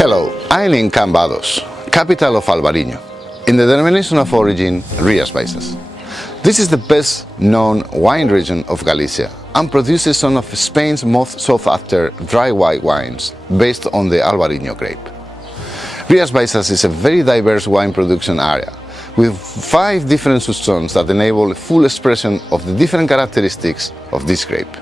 Hello, I'm in Cambados, capital of Albariño, in the denomination of origin Rías Baixas. This is the best known wine region of Galicia and produces some of Spain's most sought after dry white wines based on the Albariño grape. Rías Baixas is a very diverse wine production area with 5 different subzones that enable a full expression of the different characteristics of this grape.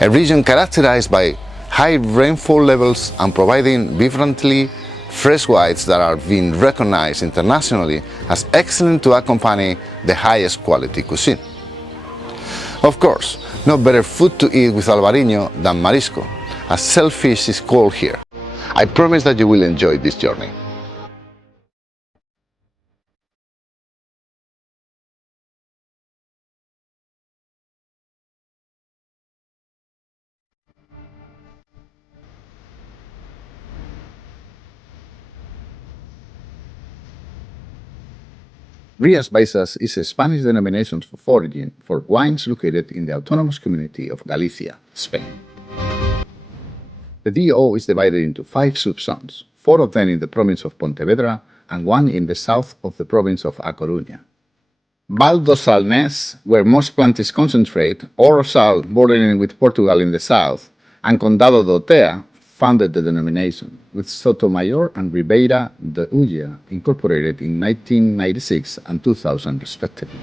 A region characterized by high rainfall levels and providing vibrantly fresh whites that are being recognized internationally as excellent to accompany the highest quality cuisine. Of course, no better food to eat with Albariño than marisco, as shellfish is called here. I promise that you will enjoy this journey. Rías Baixas is a Spanish denomination of origin for wines located in the autonomous community of Galicia, Spain. The DO is divided into 5 subzones, 4 of them in the province of Pontevedra and 1 in the south of the province of A Coruña. Val do Salnés, where most plantations concentrate, or Rosal, bordering with Portugal in the south, and Condado do Tea founded the denomination, with Sotomayor and Ribeira de Ulla incorporated in 1996 and 2000 respectively.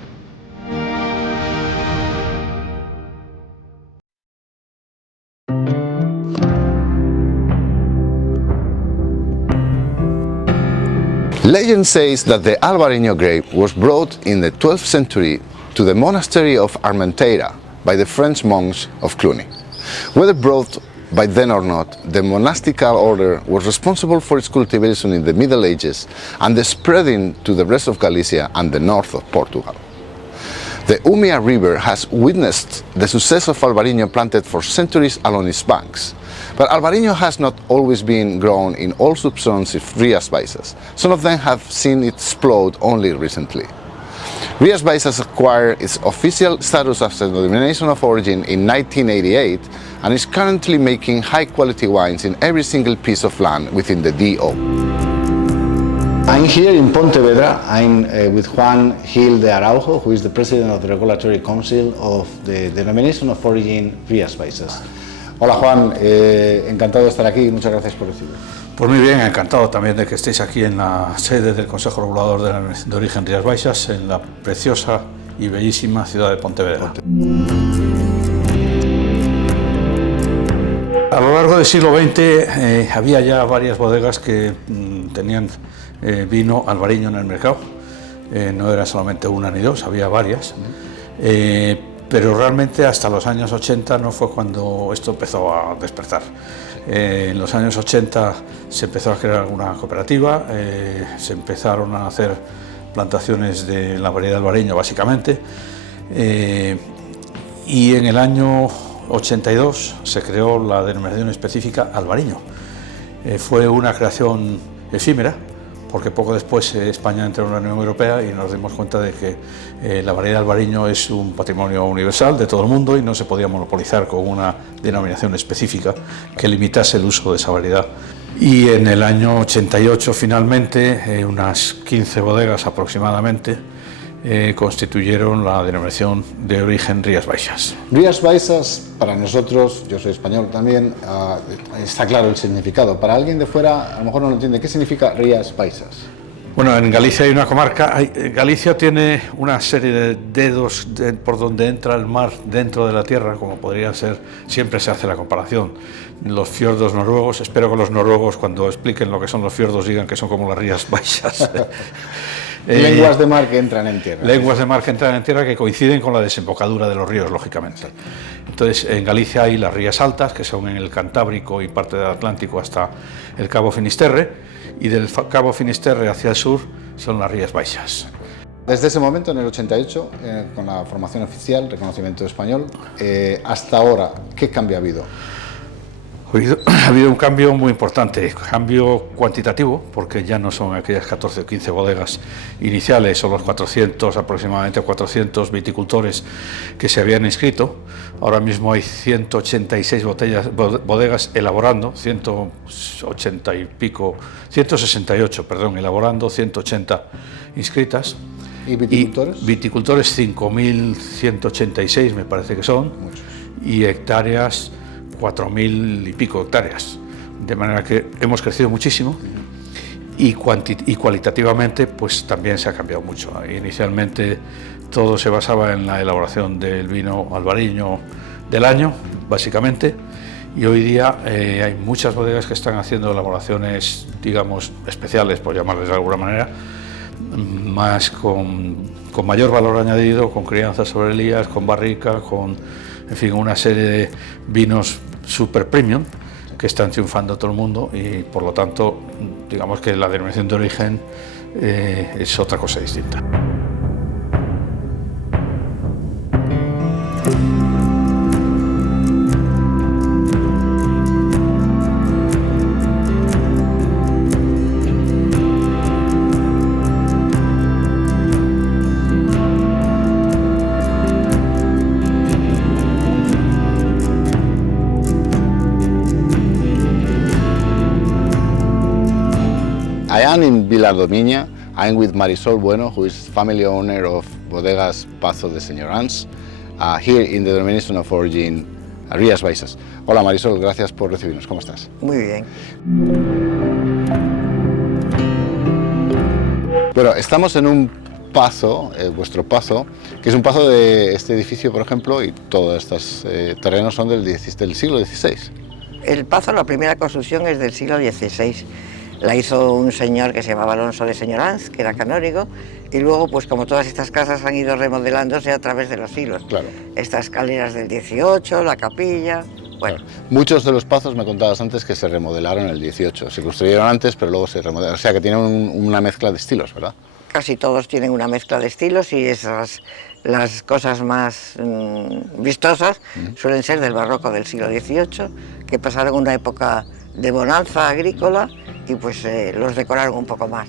Legend says that the Albariño grape was brought in the 12th century to the monastery of Armenteira by the French monks of Cluny. Whether brought by then or not, the monastical order was responsible for its cultivation in the Middle Ages and the spreading to the rest of Galicia and the north of Portugal. The Umia River has witnessed the success of Albariño planted for centuries along its banks. But Albariño has not always been grown in all subzones of Rías Baixas. Some of them have seen it explode only recently. Rías Baixas acquired its official status as a denomination of origin in 1988 and is currently making high-quality wines in every single piece of land within the DO. I'm here in Pontevedra. I'm with Juan Gil de Araujo, who is the president of the Regulatory Council of the denomination of origin Rías Baixas. Hola Juan, encantado de estar aquí y muchas gracias por recibirme. Pues muy bien, encantado también de que estéis aquí en la sede del Consejo Regulador de Origen Rías Baixas, en la preciosa y bellísima ciudad de Pontevedra. A lo largo del siglo XX había ya varias bodegas que tenían vino albariño en el mercado. No era solamente una ni dos, había varias. Pero realmente hasta los años 80 no fue cuando esto empezó a despertar. En los años 80 se empezó a crear una cooperativa, se empezaron a hacer plantaciones de la variedad albariño básicamente, y en el año 82 se creó la denominación específica albariño. Fue una creación efímera porque poco después España entró en la Unión Europea y nos dimos cuenta de que la variedad albariño es un patrimonio universal de todo el mundo y no se podía monopolizar con una denominación específica que limitase el uso de esa variedad. Y en el año 88 finalmente unas 15 bodegas aproximadamente constituyeron la denominación de origen Rías Baixas. Rías Baixas, para nosotros, yo soy español también, está claro el significado. Para alguien de fuera, a lo mejor no lo entiende. ¿Qué significa Rías Baixas? Bueno, en Galicia hay una comarca. Galicia tiene una serie de dedos por donde entra el mar dentro de la tierra, como podrían ser, siempre se hace la comparación. Los fiordos noruegos, espero que los noruegos cuando expliquen lo que son los fiordos digan que son como las Rías Baixas. Lenguas de mar que entran en tierra. Lenguas de mar que entran en tierra que coinciden con la desembocadura de los ríos, lógicamente. Entonces, en Galicia hay las Rías Altas, que son en el Cantábrico y parte del Atlántico hasta el Cabo Finisterre, y del Cabo Finisterre hacia el sur son las Rías Baixas. Desde ese momento, en el 88, con la formación oficial, reconocimiento español, hasta ahora, ¿qué cambio ha habido? Ha habido un cambio muy importante, cambio cuantitativo, porque ya no son aquellas 14 o 15 bodegas iniciales, son los 400, aproximadamente 400 viticultores que se habían inscrito. Ahora mismo hay 186 bodegas elaborando, 168, elaborando, 180 inscritas. ¿Y viticultores? Y viticultores 5.186 me parece que son. Muchos. Y hectáreas 4.000 y pico hectáreas, de manera que hemos crecido muchísimo y cualitativamente pues también se ha cambiado mucho. Inicialmente todo se basaba en la elaboración del vino albariño del año, básicamente, y hoy día hay muchas bodegas que están haciendo elaboraciones, digamos, especiales, por llamarles de alguna manera, más con mayor valor añadido, con crianza sobre elías, con barrica, con, en fin, una serie de vinos super premium que están triunfando a todo el mundo y por lo tanto digamos que la denominación de origen es otra cosa distinta. I am in Vilardomiña. I'm with Marisol Bueno, who is family owner of Bodegas Pazo de Señorans, here in the denomination of origin Rías Baixas. Hola Marisol, gracias por recibirnos. ¿Cómo estás? Muy bien. Bueno, estamos en un pazo, vuestro pazo, que es un pazo de este edificio, por ejemplo, y todos estos terrenos son del siglo XVI. El Pazo, la primera construcción es del siglo XVI. La hizo un señor que se llamaba Alonso de Señorans, que era canónigo, y luego, pues como todas estas casas han ido remodelándose a través de los siglos. Claro. Estas escaleras del XVIII, la capilla, bueno. Muchos de los pazos, me contabas antes, que se remodelaron en el XVIII. Se construyeron antes, pero luego se remodelaron. O sea, que tienen una mezcla de estilos, ¿verdad? Casi todos tienen una mezcla de estilos y las cosas más vistosas suelen ser del barroco del siglo XVIII, que pasaron una época de bonanza agrícola y pues los decoraron un poco más.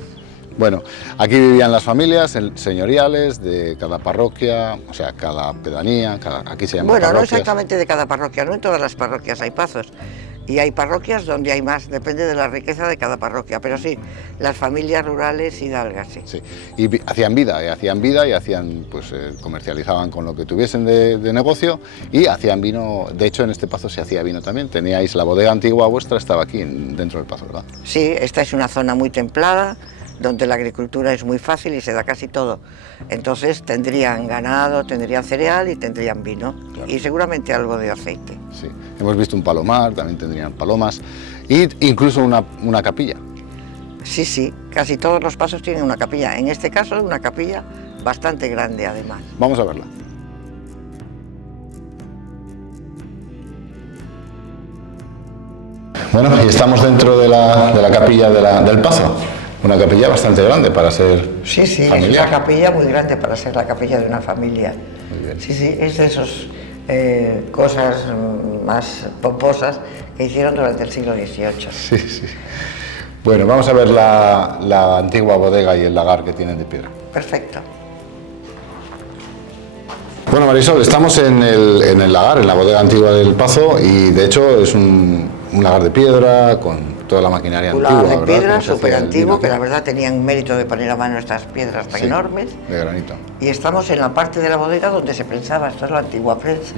Bueno, aquí vivían las familias señoriales de cada parroquia, o sea, cada pedanía, aquí se llama Bueno, parroquias. no exactamente de cada parroquia, no en todas las parroquias hay pazos. Y hay parroquias donde hay más, depende de la riqueza de cada parroquia, pero sí, las familias rurales hidalgas, sí. Sí, y hacían vida, pues comercializaban con lo que tuviesen de negocio y hacían vino. De hecho, en este pazo se hacía vino también. Teníais la bodega antigua vuestra, estaba aquí dentro del pazo, ¿verdad? Sí, esta es una zona muy templada, donde la agricultura es muy fácil y se da casi todo. Entonces tendrían ganado, tendrían cereal y tendrían vino, claro. Y seguramente algo de aceite. Sí, hemos visto un palomar, también tendrían palomas e incluso una capilla. Sí, sí, casi todos los pasos tienen una capilla. En este caso, una capilla bastante grande además. Vamos a verla. Bueno, y estamos dentro de la capilla del pazo. Una capilla bastante grande para ser familiar. Es una capilla muy grande para ser la capilla de una familia. Muy bien. Sí, es de esas cosas más pomposas que hicieron durante el siglo XVIII. Sí. Bueno, vamos a ver la antigua bodega y el lagar que tienen de piedra. Perfecto. Bueno, Marisol, estamos en el lagar, en la bodega antigua del Pazo, y de hecho es un lagar de piedra con toda la maquinaria Un antigua, lagar de ¿verdad? piedra Como se hacía súper el antiguo, vino que la aquí. verdad tenían mérito de poner a mano estas piedras tan Sí, enormes. de granito. Y estamos en la parte de la bodega donde se prensaba, esto es la antigua prensa.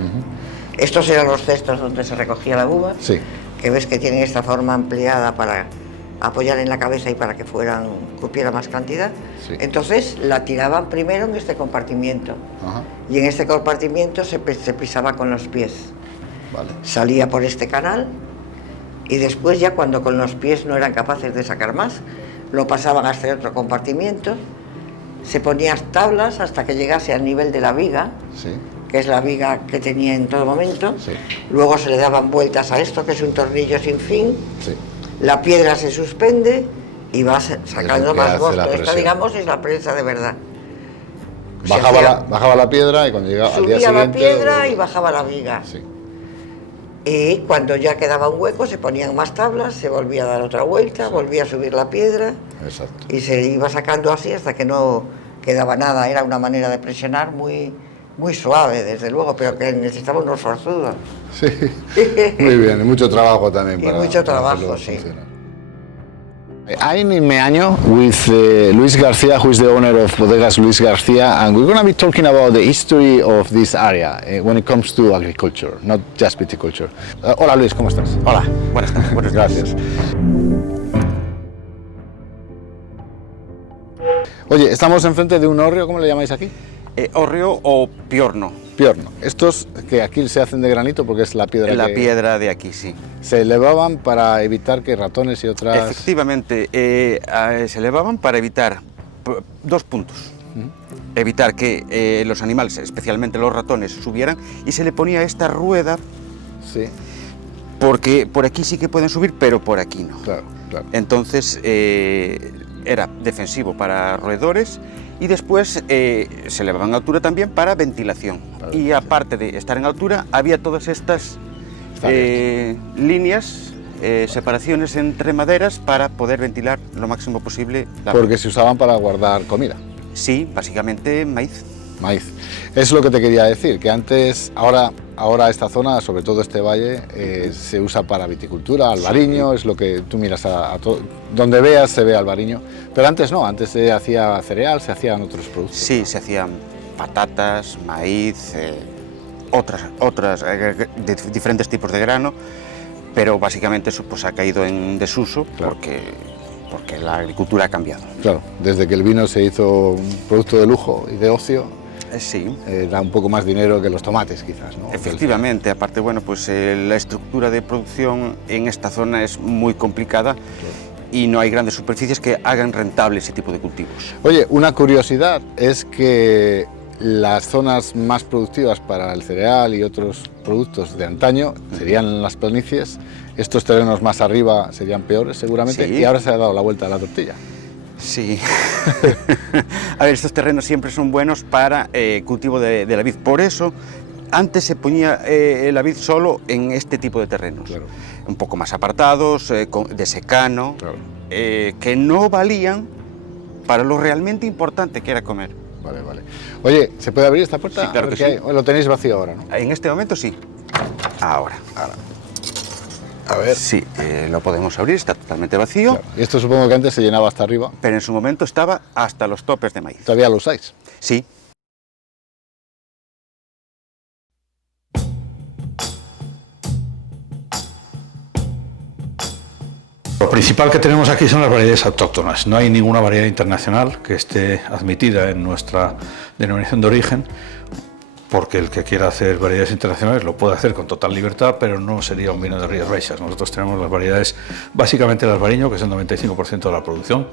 Estos eran los cestos donde se recogía la uva, Sí. que ves que tienen esta forma ampliada para apoyar en la cabeza y para que cupiera más cantidad. Sí. Entonces la tiraban primero en este compartimiento. Ajá. Y en este compartimiento se pisaba con los pies. Vale. Salía por este canal y después ya cuando con los pies no eran capaces de sacar más, lo pasaban hasta otro compartimiento, se ponían tablas hasta que llegase al nivel de la viga, Sí. que es la viga que tenía en todo momento. Sí. Luego se le daban vueltas a esto, que es un tornillo sin fin, Sí. la piedra se suspende y va sacando que más hace mosto. la Esta, presión. digamos, es la prensa de verdad. Se Bajaba hacía- la piedra y cuando llegaba al día subía siguiente... la piedra y bajaba la viga. Sí. Y cuando ya quedaba un hueco se ponían más tablas, se volvía a dar otra vuelta, volvía a subir la piedra Exacto. y se iba sacando así hasta que no quedaba nada. Era una manera de presionar muy suave, desde luego, pero que necesitaba unos forzudos. Sí. Muy bien, y mucho trabajo también. Y para, mucho para trabajo, hacerlo sí. funcionar. I'm in Meaño with Luis García, who is the owner of Bodegas Luis García, and we're going to be talking about the history of this area when it comes to agriculture, not just viticulture. Hola Luis, ¿cómo estás? Hola, buenas tardes. Buenas Gracias. Oye, estamos enfrente de un hórreo, ¿cómo le llamáis aquí? Hórreo o piorno, Piorno. Estos que aquí se hacen de granito porque es la piedra la que piedra de aquí, sí. se elevaban para evitar que ratones y otras... Efectivamente, se elevaban para evitar dos puntos. Evitar que los animales, especialmente los ratones, subieran y se le ponía esta rueda Sí, porque por aquí sí que pueden subir, pero por aquí no. claro, claro. Entonces era defensivo para roedores y después se elevaban a altura también para ventilación. Y aparte de estar en altura, había todas estas Está líneas, separaciones entre maderas para poder ventilar lo máximo posible la Porque se usaban para guardar comida. Sí, básicamente maíz. Maíz. Es lo que te quería decir, que antes, ahora esta zona, sobre todo este valle, se usa para viticultura, albariño, es lo que tú miras donde veas se ve albariño, pero antes no, antes se hacía cereal, se hacían otros productos. Sí, se hacían patatas, maíz, diferentes tipos de grano, pero básicamente eso pues ha caído en desuso Claro. porque la agricultura ha cambiado. Claro, desde que el vino se hizo un producto de lujo y de ocio, Sí. da un poco más dinero que los tomates quizás, ¿no? Efectivamente, aparte, bueno, pues la estructura de producción en esta zona es muy complicada y no hay grandes superficies que hagan rentable ese tipo de cultivos. Oye, una curiosidad es que las zonas más productivas para el cereal y otros productos de antaño serían las planicies, estos terrenos más arriba serían peores seguramente, Sí. y ahora se ha dado la vuelta a la tortilla. Sí. A ver, estos terrenos siempre son buenos para cultivo de la vid. Por eso, antes se ponía la vid solo en este tipo de terrenos. Claro. Un poco más apartados, de secano, Claro. que no valían para lo realmente importante que era comer. Vale, vale. Oye, ¿se puede abrir esta puerta? Sí, claro A ver que qué sí. hay. Lo tenéis vacío ahora, ¿no? En este momento sí. Ahora. A ver. Sí, lo podemos abrir, está totalmente vacío, Claro. Y esto supongo que antes se llenaba hasta arriba. pero en su momento estaba hasta los topes de maíz. ¿Todavía lo usáis? Sí. Lo principal que tenemos aquí son las variedades autóctonas. No hay ninguna variedad internacional que esté admitida en nuestra denominación de origen, porque el que quiera hacer variedades internacionales lo puede hacer con total libertad, pero no sería un vino de Rías Baixas. Nosotros tenemos las variedades, básicamente el albariño, que es el 95% de la producción,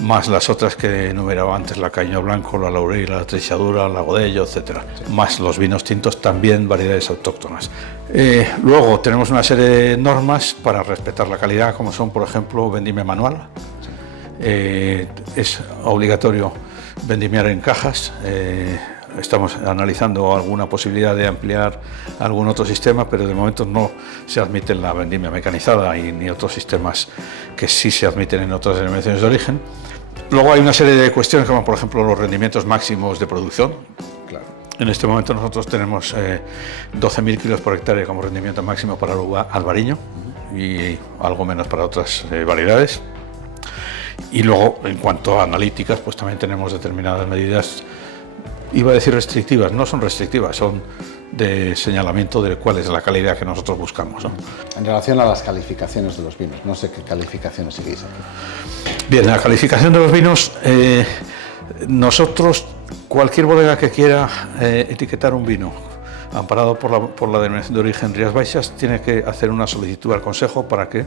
más las otras que enumeraba antes, la Caño Blanco, la Laurel, la Trechadura, la Godello, etc. Más los vinos tintos, también variedades autóctonas. Luego tenemos una serie de normas para respetar la calidad, como son, por ejemplo, vendimia manual. Es obligatorio vendimiar en cajas, estamos analizando alguna posibilidad de ampliar algún otro sistema, pero de momento no se admite la vendimia mecanizada ni otros sistemas que sí se admiten en otras denominaciones de origen. Luego hay una serie de cuestiones como por ejemplo los rendimientos máximos de producción. Claro. En este momento nosotros tenemos 12.000 kilos por hectárea como rendimiento máximo para el uva albariño y algo menos para otras variedades. Y luego, en cuanto a analíticas, pues también tenemos determinadas medidas, iba a decir restrictivas, no son restrictivas, son de señalamiento de cuál es la calidad que nosotros buscamos, ¿no? En relación a las calificaciones de los vinos, no sé qué calificaciones seguís aquí. Bien, la calificación de los vinos, nosotros, cualquier bodega que quiera etiquetar un vino amparado por la denominación de origen Rías Baixas, tiene que hacer una solicitud al Consejo para que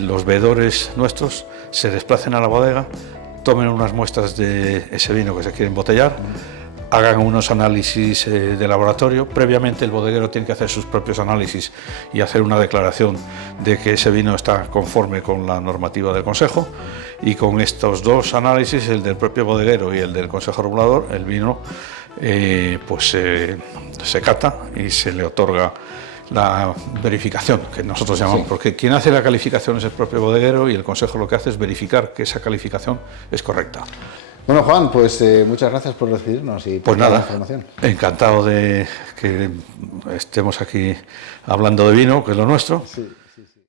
los veedores nuestros se desplacen a la bodega, tomen unas muestras de ese vino que se quiere embotellar, hagan unos análisis de laboratorio. Previamente el bodeguero tiene que hacer sus propios análisis y hacer una declaración de que ese vino está conforme con la normativa del Consejo, y con estos dos análisis, el del propio bodeguero y el del Consejo Regulador, el vino se cata y se le otorga la verificación, que nosotros llamamos, sí, porque quien hace la calificación es el propio bodeguero y el Consejo lo que hace es verificar que esa calificación es correcta. Bueno, Juan, pues muchas gracias por recibirnos y por pues nada, la información. Encantado de que estemos aquí hablando de vino, que es lo nuestro. Sí, sí, sí.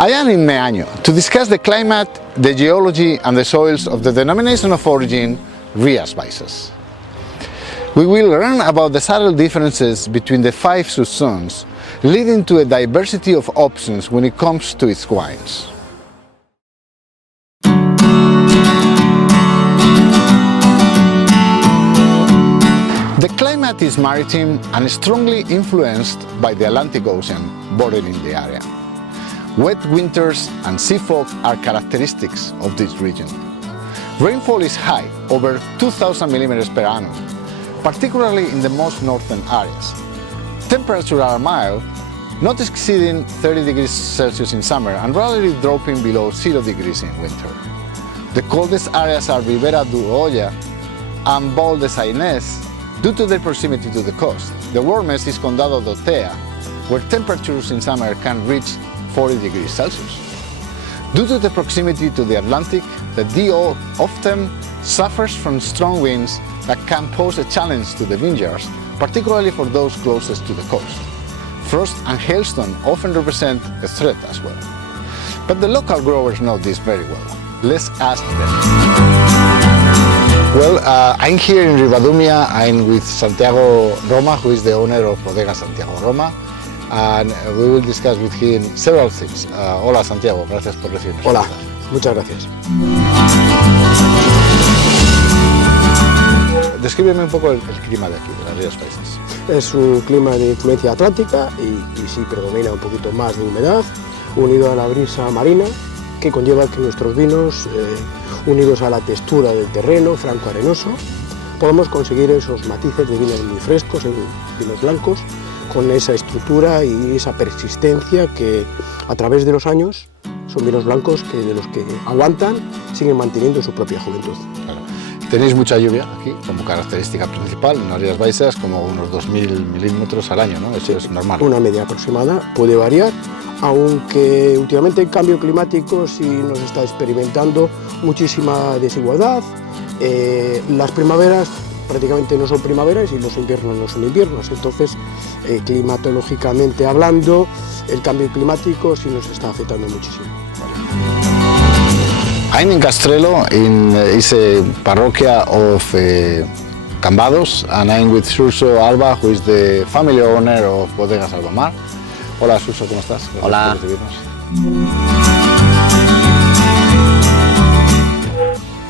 I am in Meaño to discuss the climate, the geology and the soils of the denomination of origin Rías Baixas. We will learn about the subtle differences between the 5 subzones, leading to a diversity of options when it comes to its wines. The climate is maritime and strongly influenced by the Atlantic Ocean bordering the area. Wet winters and sea fog are characteristics of this region. Rainfall is high, over 2,000 millimeters per annum, particularly in the most northern areas. Temperatures are mild, not exceeding 30 degrees Celsius in summer and rarely dropping below 0 degrees in winter. The coldest areas are Ribera do Oia and Val de Sainés due to their proximity to the coast. The warmest is Condado do Tea, where temperatures in summer can reach 40 degrees Celsius. Due to the proximity to the Atlantic, the DO often suffers from strong winds that can pose a challenge to the vineyards, particularly for those closest to the coast. Frost and hailstone often represent a threat as well. But the local growers know this very well. Let's ask them. Well, I'm here in Ribadumia. I'm with Santiago Roma, who is the owner of Bodega Santiago Roma, and we will discuss with him several things. Hola Santiago, gracias por recibirnos. Hola, muchas gracias. Descríbeme un poco el clima de aquí, de las Rías Baixas. Es un clima de influencia atlántica y sí predomina un poquito más de humedad, unido a la brisa marina, que conlleva que nuestros vinos, unidos a la textura del terreno, franco-arenoso, podemos conseguir esos matices de vinos muy frescos, en vinos blancos, con esa estructura y esa persistencia que a través de los años son vinos blancos que de los que aguantan siguen manteniendo su propia juventud. Claro. Tenéis mucha lluvia aquí como característica principal en las Rías Baixas, como unos 2.000 milímetros al año, ¿no? Eso es normal. Una media aproximada, puede variar, aunque últimamente el cambio climático sí nos está experimentando muchísima desigualdad. Las primaveras prácticamente no son primaveras y los inviernos no son inviernos, entonces climatológicamente hablando el cambio climático sí nos está afectando muchísimo. I'm in Castrelo, is a parroquia of Cambados, and I'm with Surso Alba, who is the family owner of Bodegas Albamar. Hola Surso, ¿cómo estás? Gracias Hola. por recibirnos.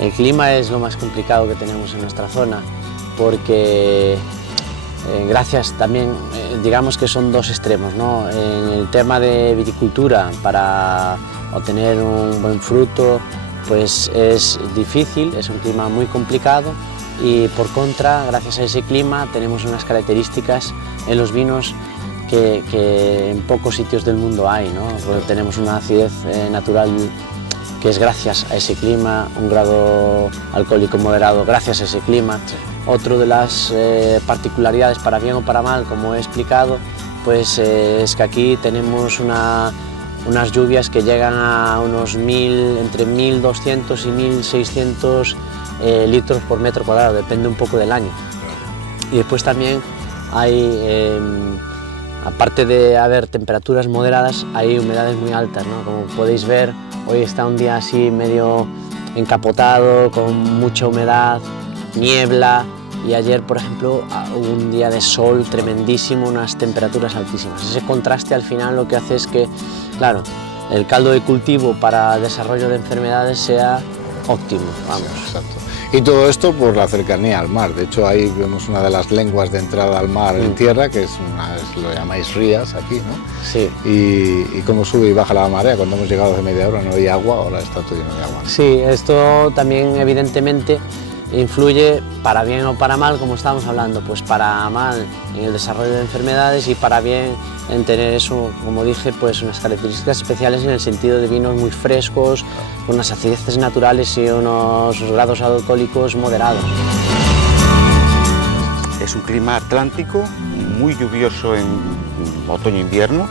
El clima es lo más complicado que tenemos en nuestra zona, porque gracias también, digamos que son dos extremos, ¿no? En el tema de viticultura, para obtener un buen fruto, pues es difícil, es un clima muy complicado, y por contra, gracias a ese clima, tenemos unas características en los vinos que en pocos sitios del mundo hay, ¿no? Porque tenemos una acidez natural que es gracias a ese clima, un grado alcohólico moderado gracias a ese clima. Otro de las particularidades, para bien o para mal, como he explicado, pues es que aquí tenemos unas lluvias que llegan a unos entre 1.200 y 1.600 litros por metro cuadrado, depende un poco del año. Y después también hay, aparte de haber temperaturas moderadas, hay humedades muy altas, ¿no? Como podéis ver, hoy está un día así medio encapotado, con mucha humedad, niebla, y ayer, por ejemplo, hubo un día de sol tremendísimo, unas temperaturas altísimas. Ese contraste al final lo que hace es que, claro, el caldo de cultivo para el desarrollo de enfermedades sea óptimo, vamos. Exacto. Y todo esto por la cercanía al mar. De hecho, ahí vemos una de las lenguas de entrada al mar en tierra, que es lo llamáis rías aquí, ¿no? Sí. Y cómo sube y baja la marea. Cuando hemos llegado hace media hora no había agua, ahora está todo lleno de agua. Sí, esto también evidentemente influye para bien o para mal, como estábamos hablando, pues para mal en el desarrollo de enfermedades y para bien en tener eso, como dije, pues unas características especiales en el sentido de vinos muy frescos, con unas acideces naturales y unos grados alcohólicos moderados. Es un clima atlántico, muy lluvioso en otoño-invierno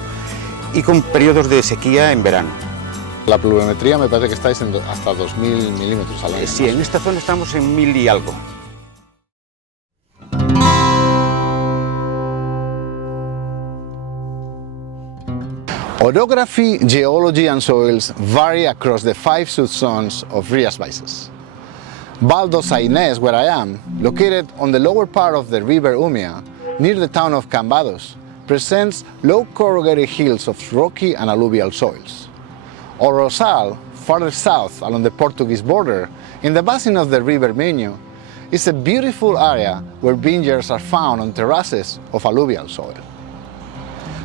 y con periodos de sequía en verano. La pluviometría me parece que estáis en hasta 2.000 milímetros al año. Sí, en esta zona estamos en 1.000 y algo. Orography, geology and soils vary across the 5 subzones of Rías Baixas. Val dos Ainés, where I am, located on the lower part of the river Umia, near the town of Cambados, presents low corrugated hills of rocky and alluvial soils. Orosal, farther south along the Portuguese border, in the basin of the river Minho, is a beautiful area where vineyards are found on terraces of alluvial soil.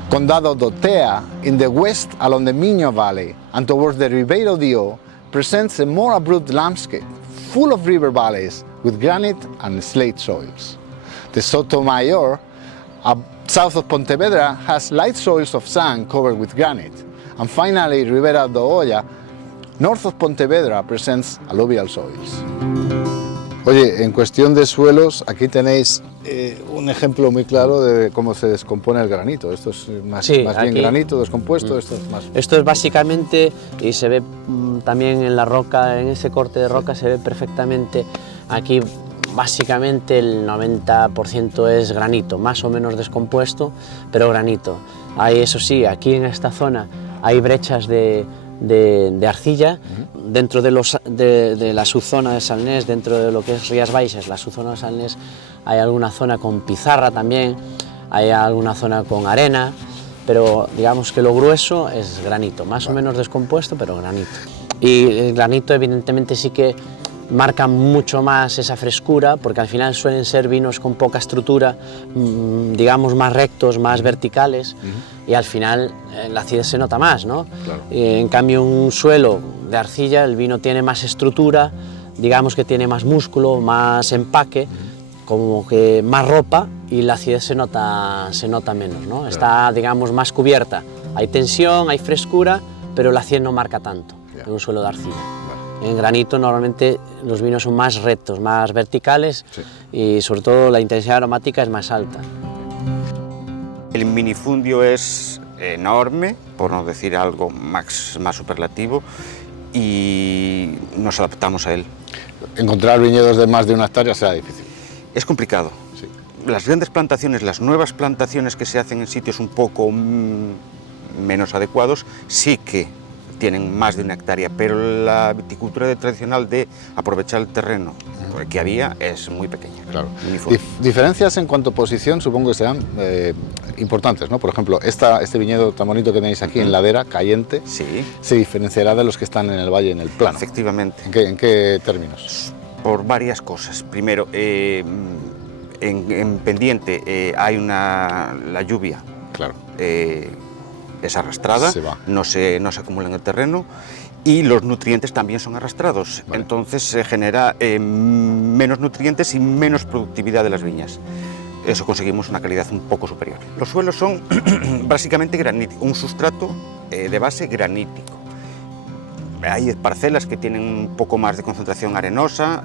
Condado do Tea, in the west along the Minho Valley and towards the Ribeiro Dio, presents a more abrupt landscape, full of river valleys with granite and slate soils. The Sotomayor, south of Pontevedra, has light soils of sand covered with granite. And finally, Ribera do Olla, north of Pontevedra, presents alluvial soils. Oye, en cuestión de suelos, aquí tenéis un ejemplo muy claro de cómo se descompone el granito. Esto es más bien granito descompuesto, esto es más... Esto es básicamente, y se ve también en la roca, en ese corte de roca se ve perfectamente, aquí básicamente el 90% es granito, más o menos descompuesto, pero granito. Hay, eso sí, aquí en esta zona hay brechas de arcilla, dentro de la subzona de Salnés, dentro de lo que es Rías Baixas, la subzona de Salnés, hay alguna zona con pizarra también, hay alguna zona con arena, pero digamos que lo grueso es granito, más o menos descompuesto, pero granito. Y el granito evidentemente sí que marca mucho más esa frescura, porque al final suelen ser vinos con poca estructura, digamos más rectos, más verticales, y al final la acidez se nota más, ¿no? Claro. En cambio, un suelo de arcilla, el vino tiene más estructura, digamos que tiene más músculo, más empaque, como que más ropa, y la acidez se nota menos, ¿no? Claro. Está, digamos, más cubierta. Hay tensión, hay frescura, pero la acidez no marca tanto en un suelo de arcilla. En granito normalmente los vinos son más rectos, más verticales, y sobre todo la intensidad aromática es más alta. El minifundio es enorme, por no decir algo más superlativo, y nos adaptamos a él. Encontrar viñedos de más de 1 hectárea será difícil. Es complicado. Sí. Las grandes plantaciones, las nuevas plantaciones que se hacen en sitios un poco menos adecuados, sí que tienen más de 1 hectárea, pero la viticultura tradicional de aprovechar el terreno que había es muy pequeña. Claro. Diferencias en cuanto a posición supongo que serán importantes, ¿no? Por ejemplo, este viñedo tan bonito que tenéis aquí en ladera, cayente, sí, se diferenciará de los que están en el valle, en el plano. Efectivamente. ¿En qué términos? Por varias cosas. Primero, en pendiente hay la lluvia. Claro. Es arrastrada, no se acumula en el terreno, y los nutrientes también son arrastrados. Entonces se genera menos nutrientes y menos productividad de las viñas. eso conseguimos una calidad un poco superior. Los suelos son básicamente graníticos, un sustrato de base granítico. Hay parcelas que tienen un poco más de concentración arenosa,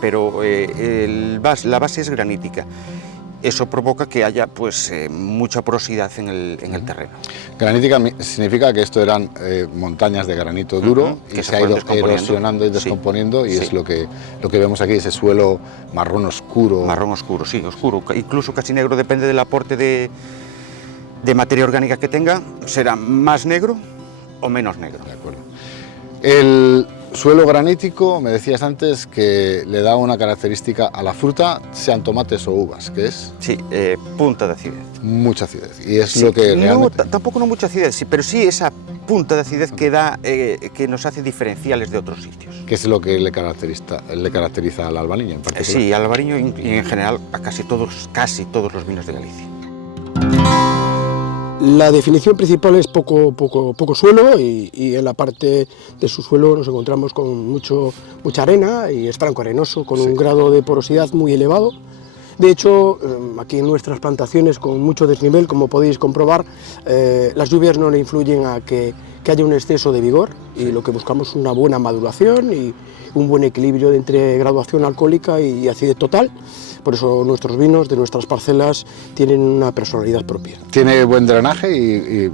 pero la base es granítica. Eso provoca que haya pues, mucha porosidad en el terreno. Granítica significa que esto eran montañas de granito duro y que se ha ido erosionando y sí, descomponiendo y sí. es lo que vemos aquí, ese suelo marrón oscuro. Marrón oscuro, sí, oscuro, incluso casi negro, depende del aporte de materia orgánica que tenga, será más negro o menos negro. De acuerdo. El suelo granítico, me decías antes, que le da una característica a la fruta, sean tomates o uvas, que es Sí, punta de acidez. mucha acidez. Y es Sí, lo que no, realmente... tampoco no mucha acidez, sí, pero sí esa punta de acidez que da, que nos hace diferenciales de otros sitios. ¿Qué es lo que le caracteriza al albariño en particular? Sí, al albariño y en general a casi todos los vinos de Galicia. La definición principal es poco suelo y en la parte de su suelo nos encontramos con mucha arena y es franco arenoso, con un grado de porosidad muy elevado. De hecho, aquí en nuestras plantaciones con mucho desnivel, como podéis comprobar, las lluvias no le influyen a que haya un exceso de vigor y lo que buscamos es una buena maduración y un buen equilibrio entre graduación alcohólica y acidez total. Por eso nuestros vinos de nuestras parcelas tienen una personalidad propia. ¿Tiene buen drenaje y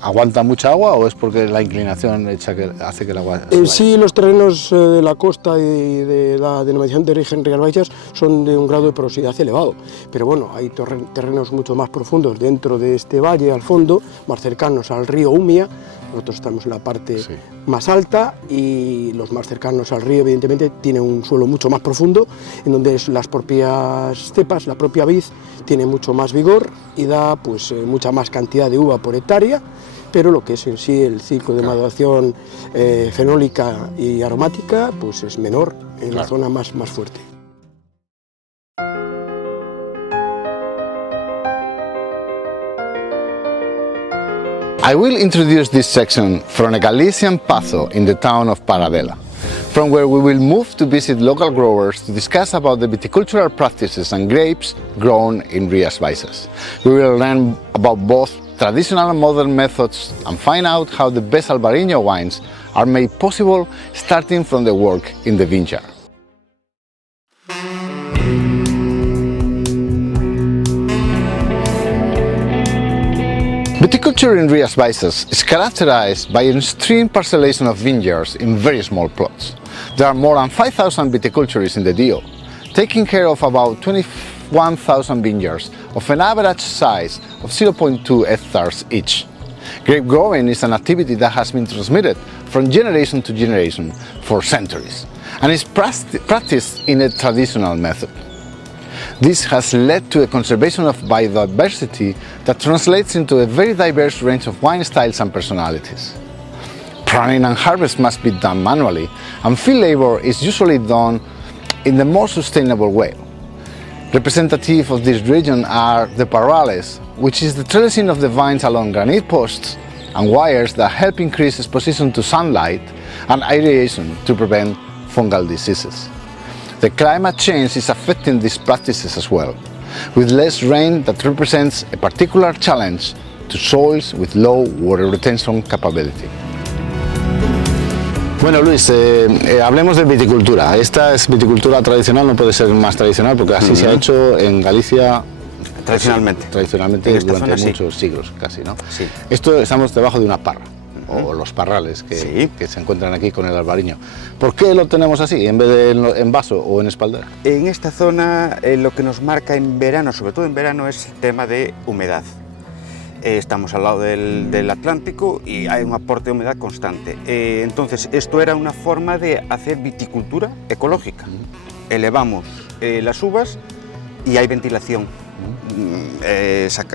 aguanta mucha agua o es porque la inclinación hace que el agua... En sí, los terrenos de la costa y de la denominación de origen Rías Baixas son de un grado de porosidad elevado, pero bueno, hay terrenos mucho más profundos dentro de este valle, al fondo, más cercanos al río Umia. Nosotros estamos en la parte más alta y los más cercanos al río, evidentemente, tienen un suelo mucho más profundo, en donde las propias cepas, la propia vid, tiene mucho más vigor y da pues, mucha más cantidad de uva por hectárea, pero lo que es en sí el ciclo de maduración fenólica y aromática pues es menor en la zona más fuerte. I will introduce this section from a Galician patho in the town of Paradela, from where we will move to visit local growers to discuss about the viticultural practices and grapes grown in Rías Baixas. We will learn about both traditional and modern methods and find out how the best Albariño wines are made possible starting from the work in the vineyard. Viticulture in Rías Baixas is characterized by an extreme parcellation of vineyards in very small plots. There are more than 5,000 viticulturists in the DO, taking care of about 21,000 vineyards of an average size of 0.2 hectares each. Grape growing is an activity that has been transmitted from generation to generation for centuries and is practiced in a traditional method. This has led to a conservation of biodiversity that translates into a very diverse range of wine styles and personalities. Pruning and harvest must be done manually, and field labor is usually done in the most sustainable way. Representative of this region are the parrales, which is the trellising of the vines along granite posts and wires that help increase exposition to sunlight and aeration to prevent fungal diseases. The climate change is affecting these practices as well, with less rain that represents a particular challenge to soils with low water retention capability. Bueno, Luis, hablemos de viticultura. Esta es viticultura tradicional, no puede ser más tradicional porque así se ha hecho en Galicia Tradicionalmente. Tradicionalmente En durante zona, muchos siglos casi, ¿no? Sí. Esto estamos debajo de una parra, o los parrales que se encuentran aquí con el albariño. ¿Por qué lo tenemos así, en vez de en vaso o en espaldera? En esta zona lo que nos marca en verano, sobre todo en verano, es el tema de humedad. Estamos al lado del Atlántico y hay un aporte de humedad constante. Entonces, esto era una forma de hacer viticultura ecológica. Elevamos las uvas y hay ventilación.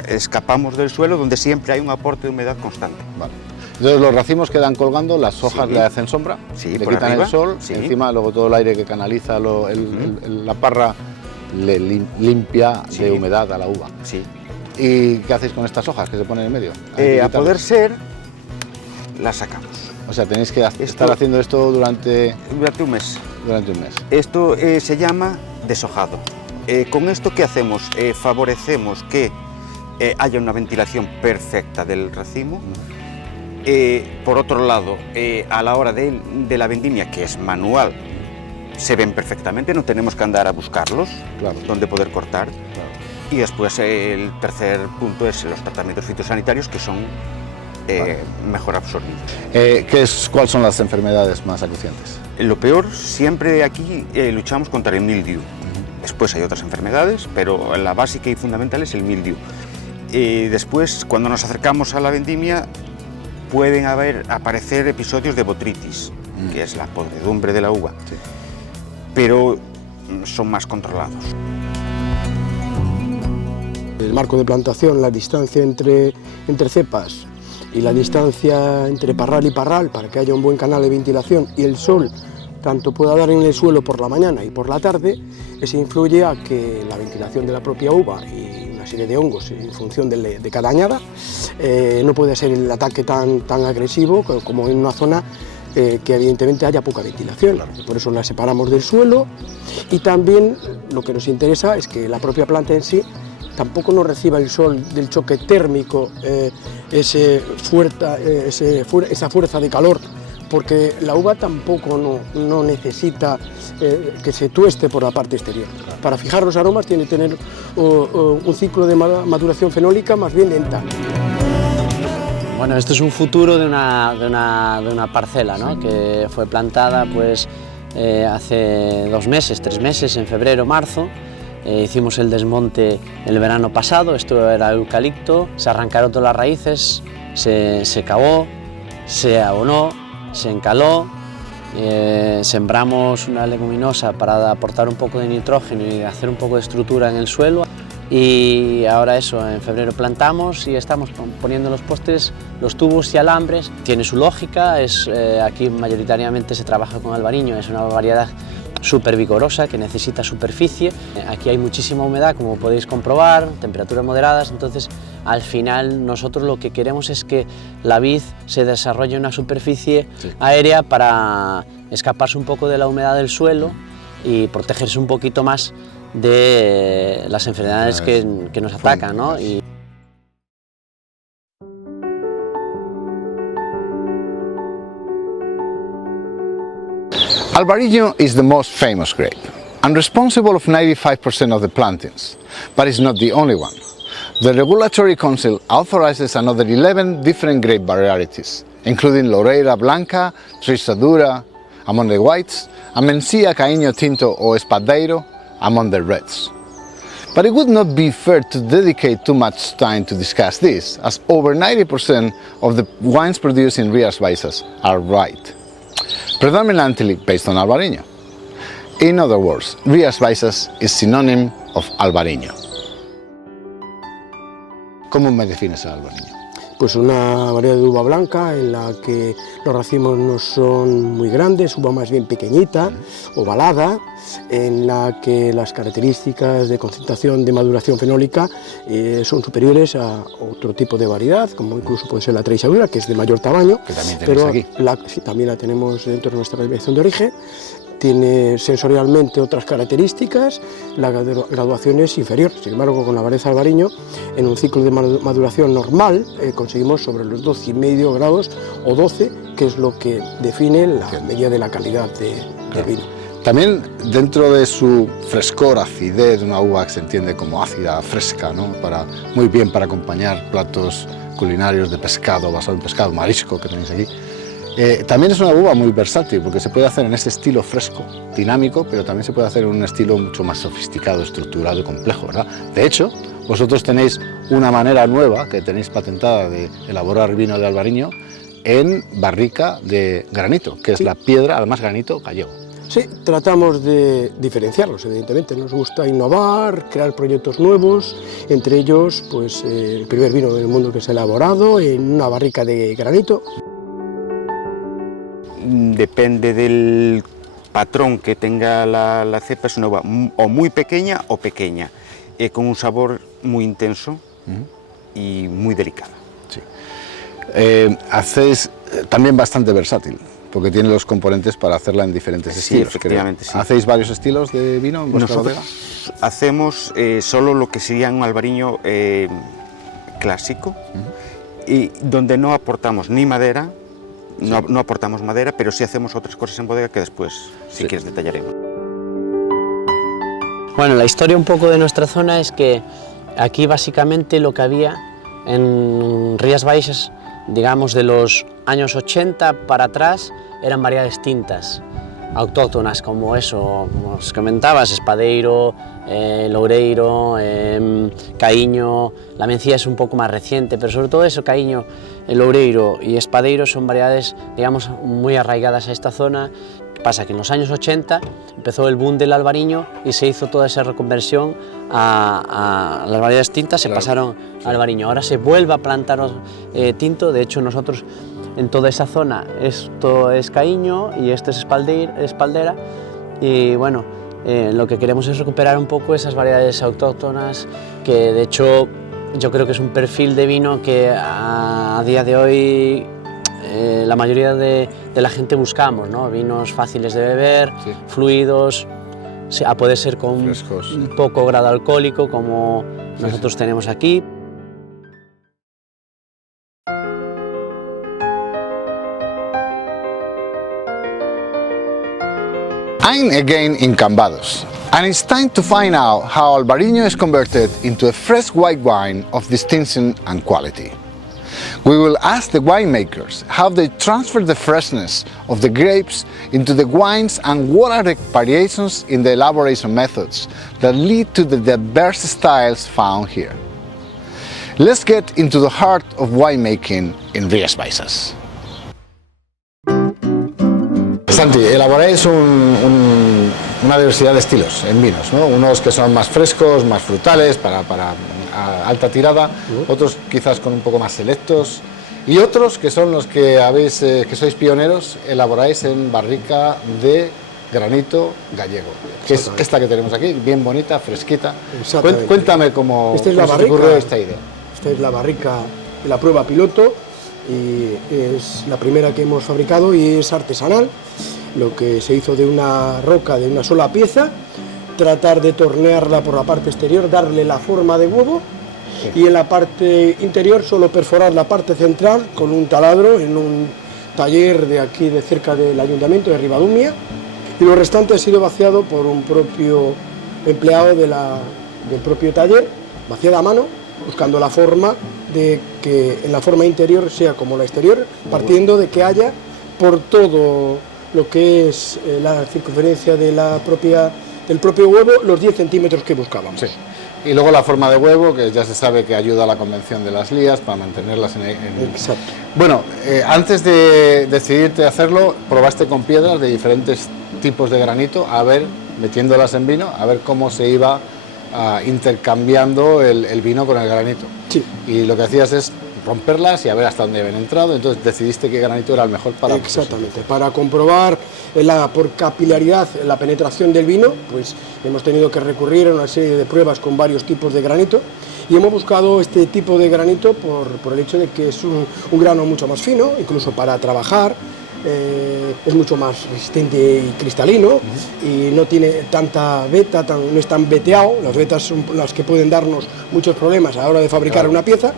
Escapamos del suelo donde siempre hay un aporte de humedad constante. Vale. Entonces los racimos quedan colgando, las hojas le hacen sombra, le por quitan arriba, el sol, encima luego todo el aire que canaliza la parra le limpia de humedad a la uva. Sí. ¿Y qué hacéis con estas hojas que se ponen en medio? A poder ser, las sacamos. O sea, tenéis que estar haciendo esto durante un mes. Durante un mes. Esto se llama deshojado. Con esto, ¿qué hacemos? Favorecemos que haya una ventilación perfecta del racimo. Por otro lado, a la hora de la vendimia, que es manual, se ven perfectamente, no tenemos que andar a buscarlos, donde poder cortar. Y después el tercer punto es los tratamientos fitosanitarios, que son mejor absorbidos. ¿Cuáles son las enfermedades más acuciantes? Lo peor, siempre aquí luchamos contra el mildiu. Después hay otras enfermedades, pero la básica y fundamental es el mildiu. Después, cuando nos acercamos a la vendimia, pueden aparecer episodios de botrytis, que es la podredumbre de la uva, pero son más controlados. El marco de plantación, la distancia entre cepas y la distancia entre parral y parral para que haya un buen canal de ventilación y el sol tanto pueda dar en el suelo por la mañana y por la tarde, eso influye a que la ventilación de la propia uva y una serie de hongos en función de cada añada no puede ser el ataque tan agresivo como en una zona que evidentemente haya poca ventilación. Por eso la separamos del suelo y también lo que nos interesa es que la propia planta en sí tampoco no reciba el sol del choque térmico, esa fuerza de calor, porque la uva tampoco no necesita que se tueste por la parte exterior. Para fijar los aromas tiene que tener un ciclo de maduración fenólica más bien lenta. Bueno, esto es un futuro de una parcela, ¿no? Que fue plantada pues, hace 2 meses, 3 meses, en febrero, marzo. Hicimos el desmonte el verano pasado, esto era eucalipto, se arrancaron todas las raíces, se cavó, se abonó, se encaló, sembramos una leguminosa para aportar un poco de nitrógeno y hacer un poco de estructura en el suelo. Y ahora eso, en febrero plantamos y estamos poniendo los postes, los tubos y alambres. Tiene su lógica, aquí mayoritariamente se trabaja con albariño, es una variedad súper vigorosa que necesita superficie. Aquí hay muchísima humedad, como podéis comprobar, temperaturas moderadas, entonces al final nosotros lo que queremos es que la vid se desarrolle en una superficie aérea para escaparse un poco de la humedad del suelo y protegerse un poquito más de las enfermedades que nos atacan, ¿no? Albarino is the most famous grape and responsible of 95% of the plantings, but it's not the only one. The Regulatory Council authorizes another 11 different grape varieties, including Loreira Blanca, Trisadura among the whites, and Mencia Caíño Tinto o Espadeiro among the reds. But it would not be fair to dedicate too much time to discuss this, as over 90% of the wines produced in Rías Baixas are white, predominantly based on Albariño. In other words, Rías Baixas is synonym of Albariño. ¿Cómo me defines a Albariño? Pues una variedad de uva blanca en la que los racimos no son muy grandes, uva más bien pequeñita, ovalada, en la que las características de concentración de maduración fenólica son superiores a otro tipo de variedad, como incluso puede ser la Trisadura, que es de mayor tamaño. Que también tenéis aquí. Sí, también la tenemos dentro de nuestra denominación de origen. Tiene sensorialmente otras características, la graduación es inferior. Sin embargo, con la variedad Albariño, en un ciclo de maduración normal, conseguimos sobre los 12,5 grados o 12, que es lo que define la medida de la calidad del vino. También dentro de su frescor, acidez, de una uva que se entiende como ácida, fresca, ¿no? Muy bien para acompañar platos culinarios de pescado, basado en pescado, marisco que tenéis aquí. También es una uva muy versátil porque se puede hacer en este estilo fresco, dinámico, pero también se puede hacer en un estilo mucho más sofisticado, estructurado y complejo, ¿verdad? De hecho, vosotros tenéis una manera nueva que tenéis patentada de elaborar vino de Albariño en barrica de granito, que es la piedra, además granito gallego. Sí, tratamos de diferenciarlos, evidentemente. Nos gusta innovar, crear proyectos nuevos, entre ellos pues, el primer vino del mundo que se ha elaborado en una barrica de granito. Depende del patrón que tenga la cepa, es una uva o muy pequeña o pequeña, con un sabor muy intenso y muy delicado. Sí. Hacéis también bastante versátil, porque tiene los componentes para hacerla en diferentes Sí, estilos. efectivamente, creo. sí. ¿Hacéis varios estilos de vino en vuestra bodega? Nosotros hacemos solo lo que sería un albariño clásico, y donde no aportamos ni madera, no aportamos madera, pero sí hacemos otras cosas en bodega que después, si quieres, detallaremos. Bueno, la historia un poco de nuestra zona es que aquí básicamente lo que había en Rías Baixas, digamos de los años 80 para atrás, eran variedades tintas, autóctonas como eso, como os comentabas, espadeiro, loureiro, caíño. La mencía es un poco más reciente, pero sobre todo eso, caíño, loureiro y espadeiro son variedades, digamos, muy arraigadas a esta zona. Pasa que en los años 80 empezó el boom del albariño y se hizo toda esa reconversión a las variedades tintas, se pasaron al albariño. Ahora se vuelve a plantar tinto, de hecho nosotros en toda esa zona esto es caíño y esto es espaldera, y bueno, lo que queremos es recuperar un poco esas variedades autóctonas que de hecho yo creo que es un perfil de vino que a día de hoy la mayoría de la gente buscamos, ¿no? Vinos fáciles de beber, Sí. fluidos, a poder ser con Frescos, un poco grado alcohólico como nosotros tenemos aquí. I'm again in Cambados, and it's time to find out how Albariño is converted into a fresh white wine of distinction and quality. We will ask the winemakers how they transfer the freshness of the grapes into the wines and what are the variations in the elaboration methods that lead to the diverse styles found here. Let's get into the heart of winemaking in Rías Baixas. Santi, elaboráis una diversidad de estilos en vinos, ¿no? Unos que son más frescos, más frutales, para alta tirada, otros quizás con un poco más selectos, y otros que son los que que sois pioneros, elaboráis en barrica de granito gallego, que es esta que tenemos aquí, bien bonita, fresquita. Exactamente. Cuéntame cómo Esta es la se te ocurrió barrica. esta idea. Esta es la barrica de la prueba piloto y es la primera que hemos fabricado y es artesanal. Lo que se hizo de una roca de una sola pieza, tratar de tornearla por la parte exterior, darle la forma de huevo, y en la parte interior solo perforar la parte central con un taladro en un taller de aquí de cerca del ayuntamiento de Ribadumia, y lo restante ha sido vaciado por un propio empleado del propio taller, vaciada a mano, buscando la forma de que en la forma interior sea como la exterior, partiendo de que haya por todo lo que es la circunferencia de del propio huevo, los 10 centímetros que buscábamos. Sí. Y luego la forma de huevo, que ya se sabe que ayuda a la convención de las lías para mantenerlas en... Exacto. Bueno, antes de decidirte a hacerlo, probaste con piedras de diferentes tipos de granito, a ver, metiéndolas en vino, a ver cómo se iba intercambiando el vino con el granito. Sí. Y lo que hacías es romperlas y a ver hasta dónde habían entrado, entonces decidiste qué granito era el mejor para... Exactamente, para comprobar por capilaridad la penetración del vino, pues hemos tenido que recurrir a una serie de pruebas con varios tipos de granito y hemos buscado este tipo de granito por el hecho de que es un grano mucho más fino, incluso para trabajar, es mucho más resistente y cristalino y no tiene tanta veta, no es tan veteado. Las vetas son las que pueden darnos muchos problemas a la hora de fabricar una pieza.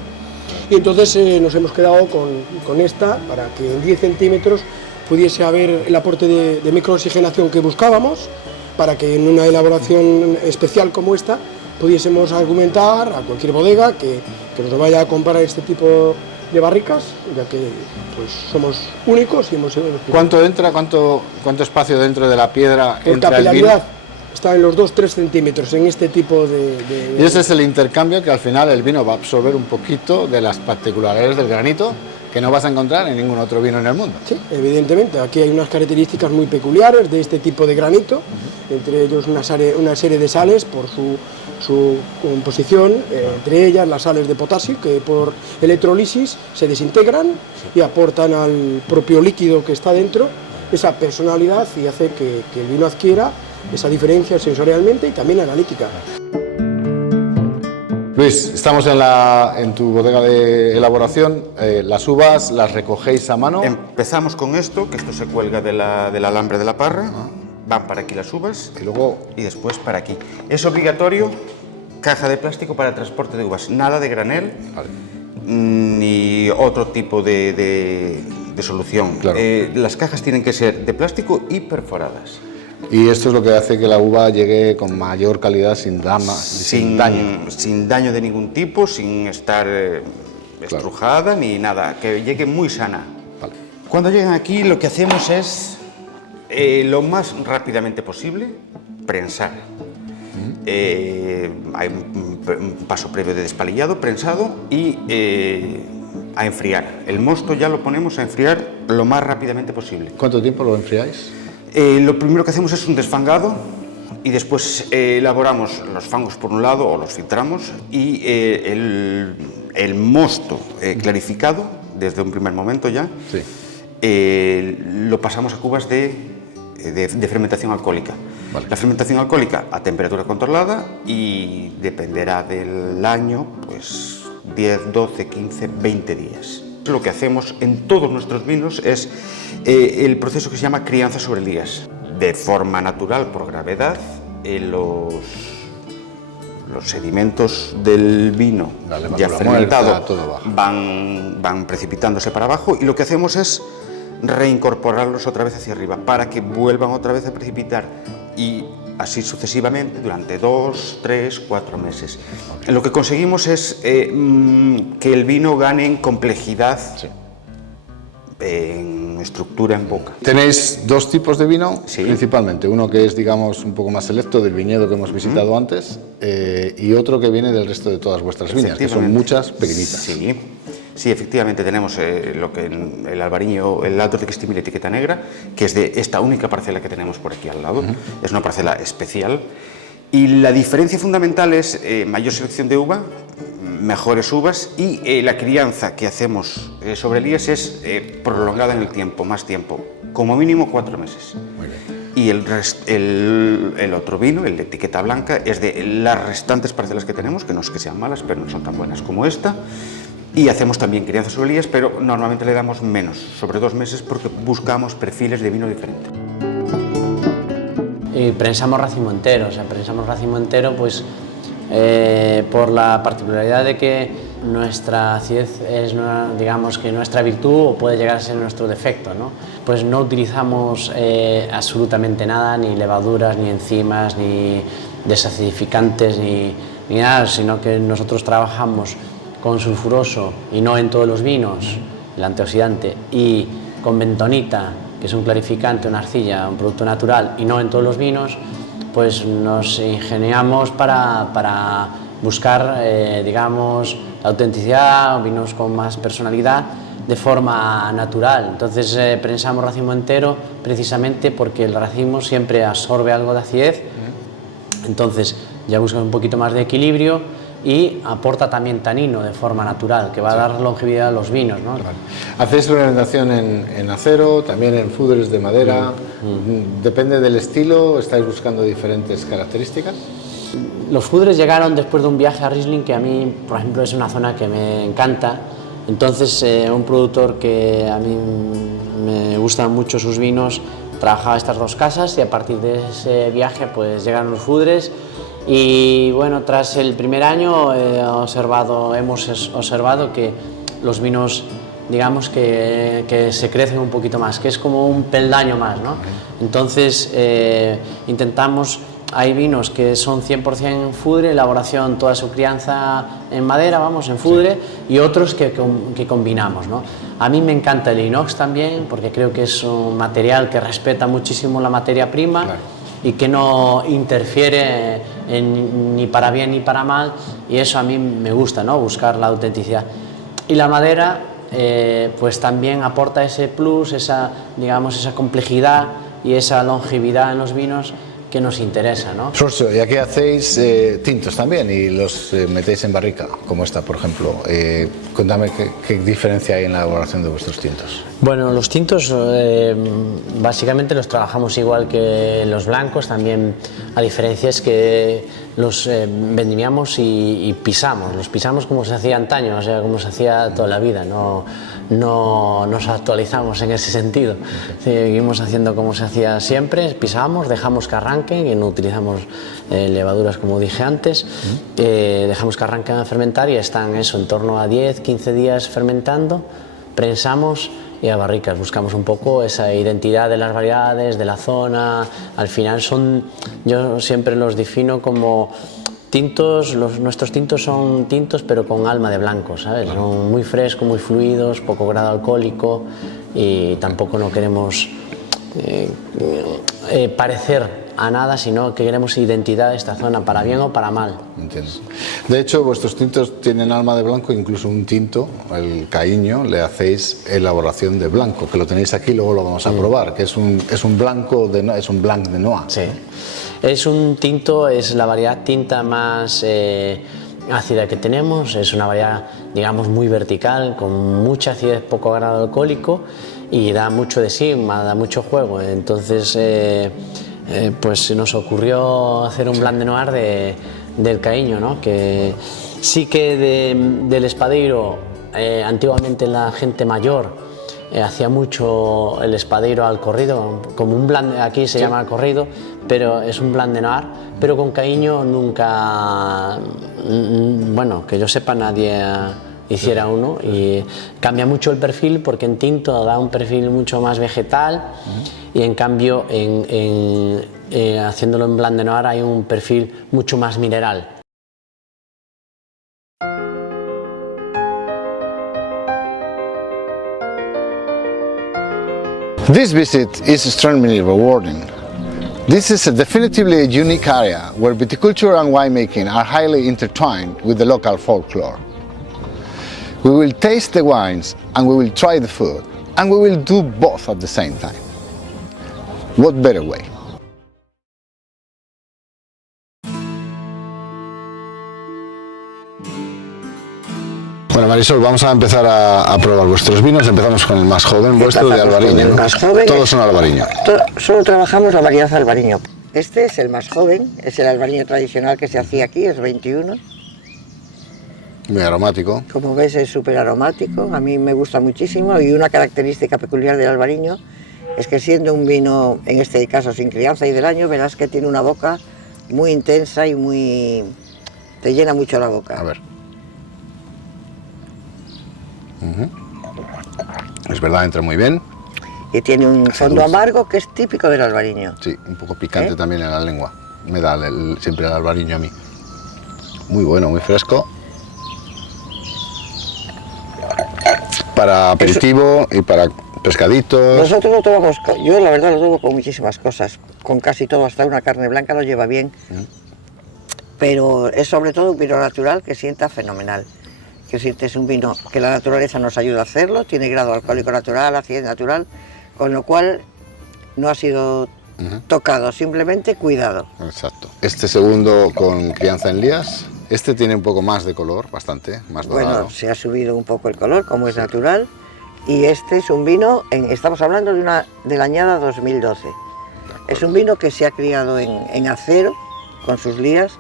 Y entonces nos hemos quedado con esta para que en 10 centímetros pudiese haber el aporte de microoxigenación que buscábamos, para que en una elaboración especial como esta pudiésemos argumentar a cualquier bodega que nos vaya a comprar este tipo de barricas, ya que pues somos únicos y hemos... ¿Cuánto entra, cuánto espacio dentro de la piedra Por entra el capilaridad vino? está en los 2-3 centímetros en este tipo de... Y ese es el intercambio que al final el vino va a absorber un poquito de las particularidades del granito que no vas a encontrar en ningún otro vino en el mundo. Sí, evidentemente, aquí hay unas características muy peculiares de este tipo de granito, entre ellos una serie de sales por su composición, entre ellas las sales de potasio que por electrolisis se desintegran y aportan al propio líquido que está dentro esa personalidad y hace que el vino adquiera esa diferencia sensorialmente y también analítica. Luis, estamos en tu bodega de elaboración. Las uvas las recogéis a mano. Empezamos con esto, que esto se cuelga del alambre de la parra. Van para aquí las uvas Y luego, y después para aquí. Es obligatorio caja de plástico para el transporte de uvas, nada de granel ni otro tipo de solución. Claro. Las cajas tienen que ser de plástico y perforadas. y esto es lo que hace que la uva llegue con mayor calidad, sin daño. Sin daño de ningún tipo, sin estar estrujada ni nada, que llegue muy sana. Vale. Cuando llegan aquí lo que hacemos es, lo más rápidamente posible, prensar. Hay un paso previo de despalillado, prensado y a enfriar. El mosto ya lo ponemos a enfriar lo más rápidamente posible. ¿Cuánto tiempo lo enfriáis? Lo primero que hacemos es un desfangado y después elaboramos los fangos por un lado o los filtramos y el mosto clarificado desde un primer momento ya Sí. lo pasamos a cubas de fermentación alcohólica. Vale. La fermentación alcohólica a temperatura controlada y dependerá del año, pues 10, 12, 15, 20 días. Lo que hacemos en todos nuestros vinos es el proceso que se llama crianza sobre lías. De forma natural, por gravedad, los sedimentos del vino La levadura ya fermentado muerta, todo baja. van precipitándose para abajo y lo que hacemos es reincorporarlos otra vez hacia arriba para que vuelvan otra vez a precipitar y así sucesivamente durante 2, 3, 4 meses. Lo que conseguimos es que el vino gane en complejidad, Sí. en estructura en boca. Tenéis dos tipos de vino, Sí. principalmente. Uno que es, digamos, un poco más selecto del viñedo que hemos visitado antes y otro que viene del resto de todas vuestras viñas, que son Efectivamente. muchas, pequeñitas. Sí, efectivamente tenemos lo que en el albariño, el Alto de Cristimil etiqueta negra, que es de esta única parcela que tenemos por aquí al lado. Es una parcela especial y la diferencia fundamental es mayor selección de uva, mejores uvas y la crianza que hacemos sobre lías es prolongada en el tiempo, más tiempo, como mínimo 4 meses. Muy bien. Y el otro vino, el de etiqueta blanca, es de las restantes parcelas que tenemos, que no es que sean malas, pero no son tan buenas como esta. Y hacemos también crianza sobre lías, pero normalmente le damos menos, sobre 2 meses, porque buscamos perfiles de vino diferentes. Y prensamos racimo entero, o sea, prensamos racimo entero pues por la particularidad de que nuestra acidez es, digamos, que nuestra virtud o puede llegar a ser nuestro defecto, ¿no? Pues no utilizamos absolutamente nada, ni levaduras, ni enzimas, ni desacidificantes, ni nada, sino que nosotros trabajamos con sulfuroso y no en todos los vinos, el antioxidante, y con bentonita, que es un clarificante, una arcilla, un producto natural, y no en todos los vinos, pues nos ingeniamos para buscar, digamos, la autenticidad, vinos con más personalidad, de forma natural. Entonces prensamos racimo entero precisamente porque el racimo siempre absorbe algo de acidez, entonces ya buscas un poquito más de equilibrio y aporta también tanino de forma natural, que va a dar longevidad a los vinos, ¿no? Vale. Hacéis la orientación en acero, también en foudres de madera. Depende del estilo, estáis buscando diferentes características. Los foudres llegaron después de un viaje a Riesling, que a mí, por ejemplo, es una zona que me encanta. Entonces, un productor que a mí me gustan mucho sus vinos, trabajaba estas dos casas y a partir de ese viaje pues llegaron los foudres. Y bueno, tras el primer año hemos observado que los vinos, digamos, que se crecen un poquito más, que es como un peldaño más, ¿no? Entonces intentamos, hay vinos que son 100% foudre, elaboración, toda su crianza en madera, vamos, en foudre, y otros que combinamos, ¿no? A mí me encanta el inox también, porque creo que es un material que respeta muchísimo la materia prima. Claro. Y que no interfiere ni para bien ni para mal, y eso a mí me gusta, ¿no? Buscar la autenticidad. Y la madera pues también aporta ese plus, digamos, esa complejidad y esa longevidad en los vinos que nos interesa, ¿no? Sorcio, y aquí hacéis tintos también y los metéis en barrica, como esta, por ejemplo. Contame qué diferencia hay en la elaboración de vuestros tintos. Bueno, los tintos básicamente los trabajamos igual que los blancos, también a diferencia es que los vendimiamos y pisamos, los pisamos como se hacía antaño, o sea, como se hacía toda la vida, no nos actualizamos en ese sentido, seguimos haciendo como se hacía siempre, pisamos, dejamos que arranquen y no utilizamos levaduras como dije antes, dejamos que arranquen a fermentar y están eso, en torno a 10-15 días fermentando, prensamos y a barricas, buscamos un poco esa identidad de las variedades, de la zona, al final yo siempre los defino como tintos, nuestros tintos son tintos pero con alma de blanco, ¿sabes? Son muy frescos, muy fluidos, poco grado alcohólico y tampoco no queremos parecer a nada, sino que queremos identidad de esta zona, para bien o para mal. Entiendo. De hecho, vuestros tintos tienen alma de blanco, incluso un tinto, el Caíño, le hacéis elaboración de blanco, que lo tenéis aquí, luego lo vamos a probar, que es un blanco es un blanc de Noix. Sí, es un tinto, es la variedad tinta más ácida que tenemos, es una variedad, digamos, muy vertical, con mucha acidez, poco grado alcohólico y da mucho de sí, da mucho juego, entonces pues se nos ocurrió hacer un Blanc de Noir del Caíño, ¿no? Que sí que del espadeiro, antiguamente la gente mayor hacía mucho el espadeiro al corrido, como un Blanc, aquí se llama al corrido, pero es un Blanc de Noir, pero con Caíño nunca, bueno, que yo sepa nadie hiciera uno, y cambia mucho el perfil porque en tinto da un perfil mucho más vegetal y en cambio haciéndolo en Blanc de Noir hay un perfil mucho más mineral. This visit is extremely rewarding. This is definitively a unique area where viticulture and winemaking are highly intertwined with the local folklore. We will taste the wines and we will try the food, and we will do both at the same time. What better way? Bueno, Marisol, vamos a empezar a probar vuestros vinos. Empezamos con el más joven vuestro, de Albariño. El más joven. Todos son Albariño. Solo trabajamos la variedad Albariño. Este es el más joven, es el Albariño tradicional que se hacía aquí, es 21. Muy aromático. Como ves, es súper aromático, a mí me gusta muchísimo, y una característica peculiar del Albariño es que, siendo un vino, en este caso sin crianza y del año, verás que tiene una boca muy intensa y muy... te llena mucho la boca. A ver. Es verdad, entra muy bien. Y tiene un fondo amargo que es típico del Albariño. Sí, un poco picante también en la lengua. Me da siempre el Albariño a mí. Muy bueno, muy fresco. Para aperitivo y para pescaditos. Nosotros lo tomamos, yo la verdad lo tomo con muchísimas cosas, con casi todo, hasta una carne blanca lo lleva bien, pero es sobre todo un vino natural que sienta fenomenal. Quiero decirte, es un vino que la naturaleza nos ayuda a hacerlo, tiene grado alcohólico natural, acidez natural, con lo cual no ha sido tocado, simplemente cuidado. Exacto. Este segundo con crianza en lías, este tiene un poco más de color, bastante más dorado. Bueno, se ha subido un poco el color, como es natural, y este es un vino, estamos hablando de la añada 2012. Es un vino que se ha criado en acero, con sus lías,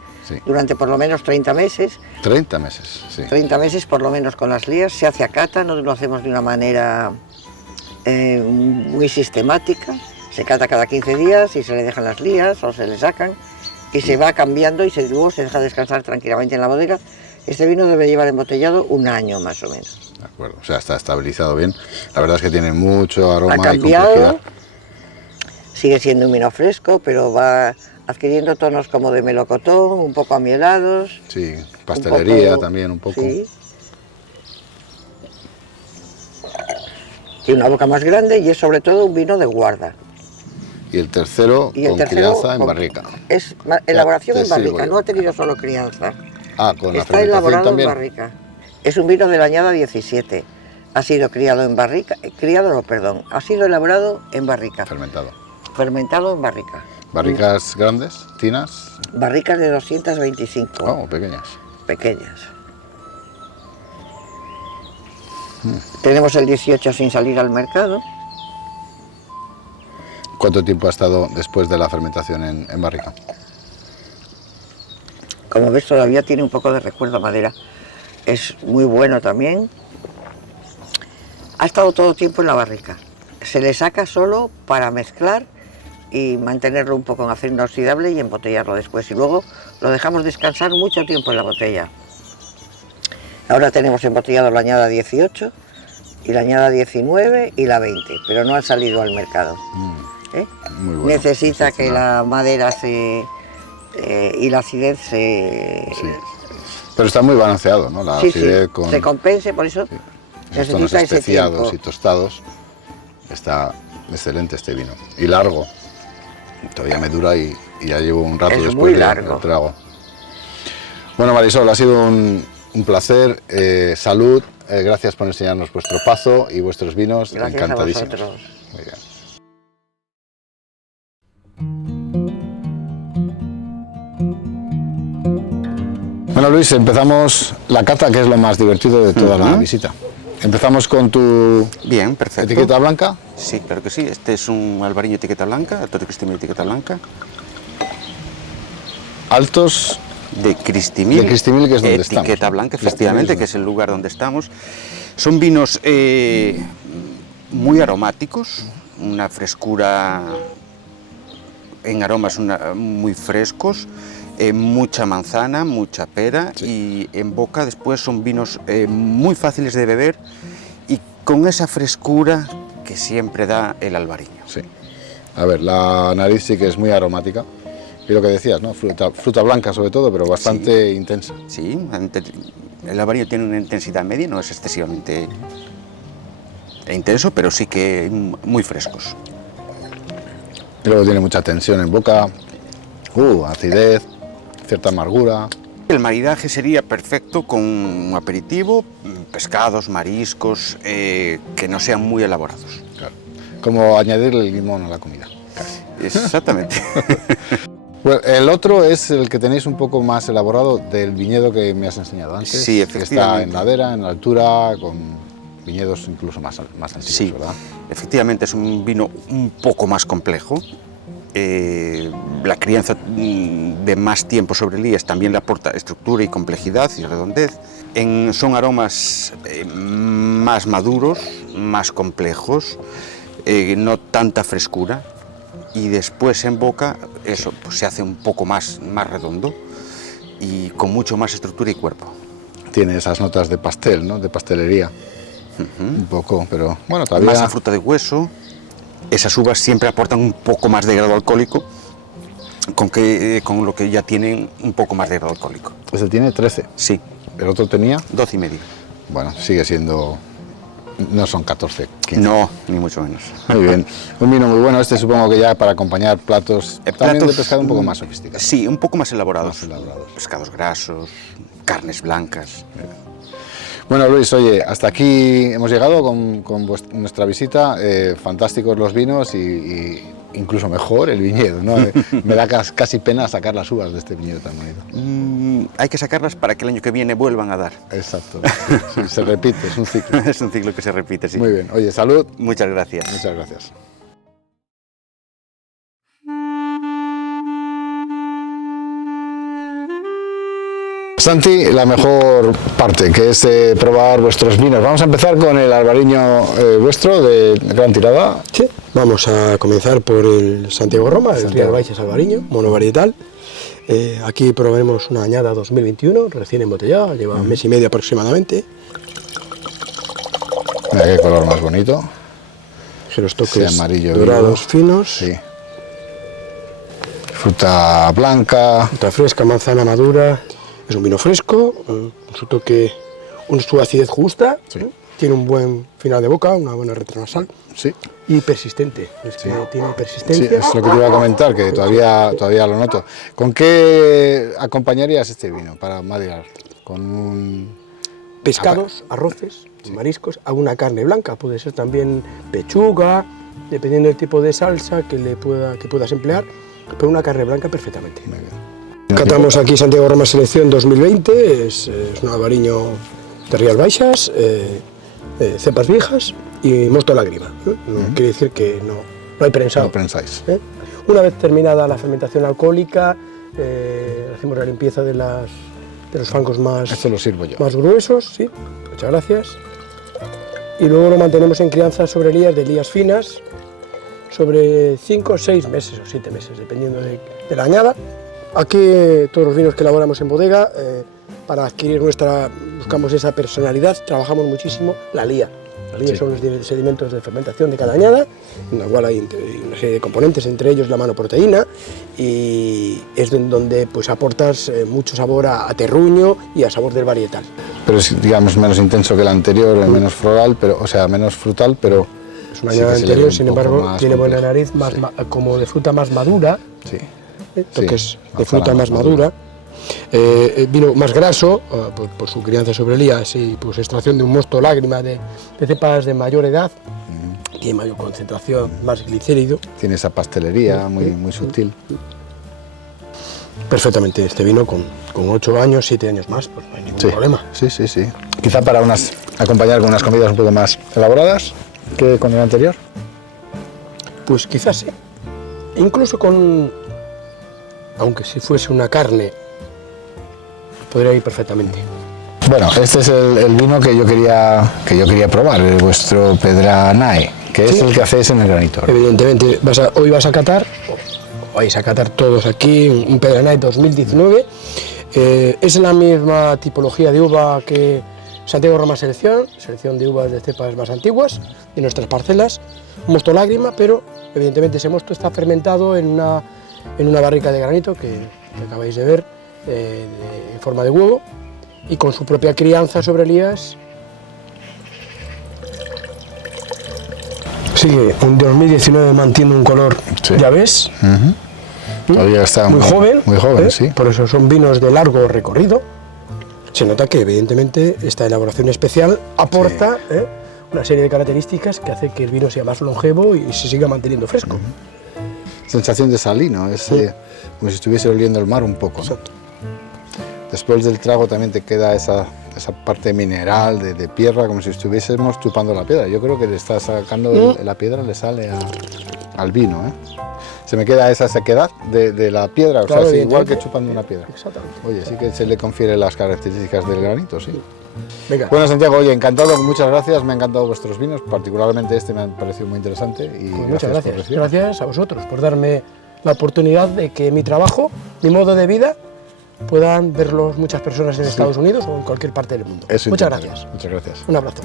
durante por lo menos 30 meses. 30 meses, sí. 30 meses por lo menos con las lías, se hace a cata, no lo hacemos de una manera muy sistemática, se cata cada 15 días y se le dejan las lías o se le sacan y se va cambiando y luego se deja descansar tranquilamente en la bodega. Este vino debe llevar embotellado un año más o menos. De acuerdo, o sea, está estabilizado bien. La verdad es que tiene mucho aroma y complejidad. Sigue siendo un vino fresco, pero va adquiriendo tonos como de melocotón, un poco amielados. Sí, pastelería también un poco. Sí. Tiene una boca más grande y es sobre todo un vino de guarda. Y el tercero con crianza en barrica. Es elaboración en barrica, no ha tenido solo crianza. Ah, con la está elaborado también. En barrica. Es un vino de la añada 17. Ha sido criado en barrica, ha sido elaborado en barrica. Fermentado. Fermentado en barrica. ¿Barricas grandes, tinas? Barricas de 225. Oh, pequeñas. Pequeñas. Tenemos el 18 sin salir al mercado. ¿Cuánto tiempo ha estado después de la fermentación en barrica? Como ves, todavía tiene un poco de recuerdo a madera. Es muy bueno también. Ha estado todo tiempo en la barrica. Se le saca solo para mezclar y mantenerlo un poco en acero inoxidable y embotellarlo después. Y luego lo dejamos descansar mucho tiempo en la botella. Ahora tenemos embotellado la añada 18 y la añada 19 y la 20, pero no han salido al mercado. Muy bueno. Necesita que Excepcional. la madera y la acidez Sí. Pero está muy balanceado, ¿no? La acidez con se compense, por eso esos tonos necesita ese especiados tiempo. y tostados. Está excelente este vino. Y largo. Todavía me dura y ya llevo un rato Es después muy del largo. trago. Bueno, Marisol, ha sido un placer. Salud. Gracias por enseñarnos vuestro pazo y vuestros vinos. Gracias a Encantadísimos. vosotros. Muy bien. Bueno, Luis, empezamos la cata, que es lo más divertido de toda la visita. Empezamos con tu Bien, perfecto. etiqueta blanca. Sí, claro que sí. Este es un albariño etiqueta blanca, Alto de Cristimil etiqueta blanca. Altos. De Cristimil, De Cristimil, que es donde estamos, etiqueta ¿no? blanca, Cristimil efectivamente, es que es el lugar donde estamos. Son vinos muy aromáticos, una frescura en aromas muy frescos, mucha manzana, mucha pera, y en boca después son vinos muy fáciles de beber y con esa frescura que siempre da el albariño. Sí. A ver, la nariz sí que es muy aromática. Y lo que decías, ¿no? Fruta blanca sobre todo, pero bastante intensa. Sí, el albariño tiene una intensidad media, no es excesivamente intenso, pero sí que muy frescos. Y luego tiene mucha tensión en boca, acidez, cierta amargura. El maridaje sería perfecto con un aperitivo, pescados, mariscos, que no sean muy elaborados. Claro. Como añadirle el limón a la comida. Casi. Exactamente. Bueno, el otro es el que tenéis un poco más elaborado del viñedo que me has enseñado antes. Sí, que está efectivamente. en ladera, en altura, con viñedos incluso más antiguos, Sí, ¿verdad? efectivamente es un vino un poco más complejo. La crianza de más tiempo sobre el IES también le aporta estructura y complejidad y redondez. Son aromas más maduros, más complejos, no tanta frescura. Y después en boca eso pues se hace un poco más redondo y con mucho más estructura y cuerpo. Tiene esas notas de pastel, ¿no? De pastelería. Un poco, pero bueno, todavía. Más a fruta de hueso. Esas uvas siempre aportan un poco más de grado alcohólico, con lo que ya tienen un poco más de grado alcohólico. Ese tiene 13. Sí, El otro tenía, 12,5. bueno, sigue siendo. No son 14, 15. No, ni mucho menos. Muy bien. Un vino muy bueno. Este supongo que ya para acompañar platos también de Platos, pescado un poco más sofisticados. Sí, un poco más elaborados. Más elaborados. Pescados grasos, carnes blancas. Bueno, Luis, oye, hasta aquí hemos llegado con nuestra visita. Fantásticos los vinos y incluso mejor el viñedo, ¿no? Me da casi pena sacar las uvas de este viñedo tan bonito. Hay que sacarlas para que el año que viene vuelvan a dar. Exacto. Sí, se repite, es un ciclo. Es un ciclo que se repite, sí. Muy bien. Oye, salud. Muchas gracias. Muchas gracias. Santi, la mejor parte, que es probar vuestros vinos. Vamos a empezar con el albariño vuestro de gran tirada. Sí, vamos a comenzar por el Santiago Roma, el Rías Baixas Albariño, monovarietal. Aquí probaremos una añada 2021, recién embotellada, lleva un mes y medio aproximadamente. Mira qué color más bonito. Ligeros Ese toques amarillo dorados vivo. finos, Sí. Fruta blanca. fruta fresca, manzana madura. Es un vino fresco, con su toque, su acidez justa, Sí. tiene un buen final de boca, una buena retronasal Sí. y persistente. Es que tiene Sí, persistencia. es lo que te iba a comentar, que todavía lo noto. ¿Con qué acompañarías este vino para marinar? Con un... Pescados, arroces, mariscos, alguna carne blanca, puede ser también pechuga, dependiendo del tipo de salsa que puedas emplear, pero una carne blanca perfectamente. Muy bien. Catamos aquí Santiago Roma Selección 2020, es un albariño de Rías Baixas, cepas viejas y mosto lágrima. No quiere decir que no hay prensado. No prensáis. Una vez terminada la fermentación alcohólica, hacemos la limpieza de los flancos más, Esto lo sirvo yo. más gruesos, sí, muchas gracias. Y luego lo mantenemos en crianza sobre lías de lías finas, sobre 5, 6 meses o 7 meses, dependiendo de la añada. Aquí todos los vinos que elaboramos en bodega, para adquirir buscamos esa personalidad, trabajamos muchísimo la lía. La lía son los sedimentos de fermentación de cada añada, en la cual hay una serie de componentes, entre ellos la manoproteína, y es donde pues, aportas mucho sabor a terruño y a sabor del varietal. Pero es, digamos, menos intenso que el anterior, menos floral, pero, o sea, menos frutal, pero... Es una añada anterior, sin embargo, tiene buena nariz, sí. como de fruta más madura, Sí. toques de fruta más madura. Vino más graso, por su crianza sobre lías y pues, extracción de un mosto lágrima de cepas de mayor edad, tiene mayor concentración, más glicérido. Tiene esa pastelería muy sutil. Perfectamente, este vino con 8 años, 7 años más, pues no hay ningún problema. Sí. Quizá para acompañar con unas comidas un poco más elaboradas que con el anterior. Pues quizás sí. Incluso aunque si fuese una carne, podría ir perfectamente. Bueno, este es el vino que yo quería probar, vuestro Pedra-Nae, que es el que hacéis en el granito. Evidentemente, hoy vais a catar todos aquí, un Pedra-Nae 2019. Es la misma tipología de uva que Santiago Roma selección de uvas de cepas más antiguas, de nuestras parcelas, mosto lágrima, pero evidentemente ese mosto está fermentado en una barrica de granito que acabáis de ver, en forma de huevo, y con su propia crianza sobre lías. Sigue, en 2019 mantiene un color, ya ves, Todavía está muy joven, sí. Por eso son vinos de largo recorrido. Se nota que evidentemente esta elaboración especial aporta una serie de características que hace que el vino sea más longevo y se siga manteniendo fresco. Sensación de salino, como si estuviese oliendo el mar un poco, ¿no? Exacto. Después del trago también te queda esa parte mineral de piedra, como si estuviésemos chupando la piedra. Yo creo que le está sacando la piedra, le sale al vino, ¿eh? Se me queda esa sequedad de la piedra, Claro, o sea, igual que chupando una piedra. Exactamente. Oye, sí que se le confiere las características del granito, sí. Venga. Bueno, Santiago, oye, encantado, muchas gracias, me han encantado vuestros vinos, particularmente este me ha parecido muy interesante y Pues muchas por gracias. recibirme. Gracias a vosotros por darme la oportunidad de que mi trabajo, mi modo de vida, puedan verlos muchas personas en Estados Unidos o en cualquier parte del mundo. Eso Muchas intentamos. gracias. Muchas gracias. Un abrazo.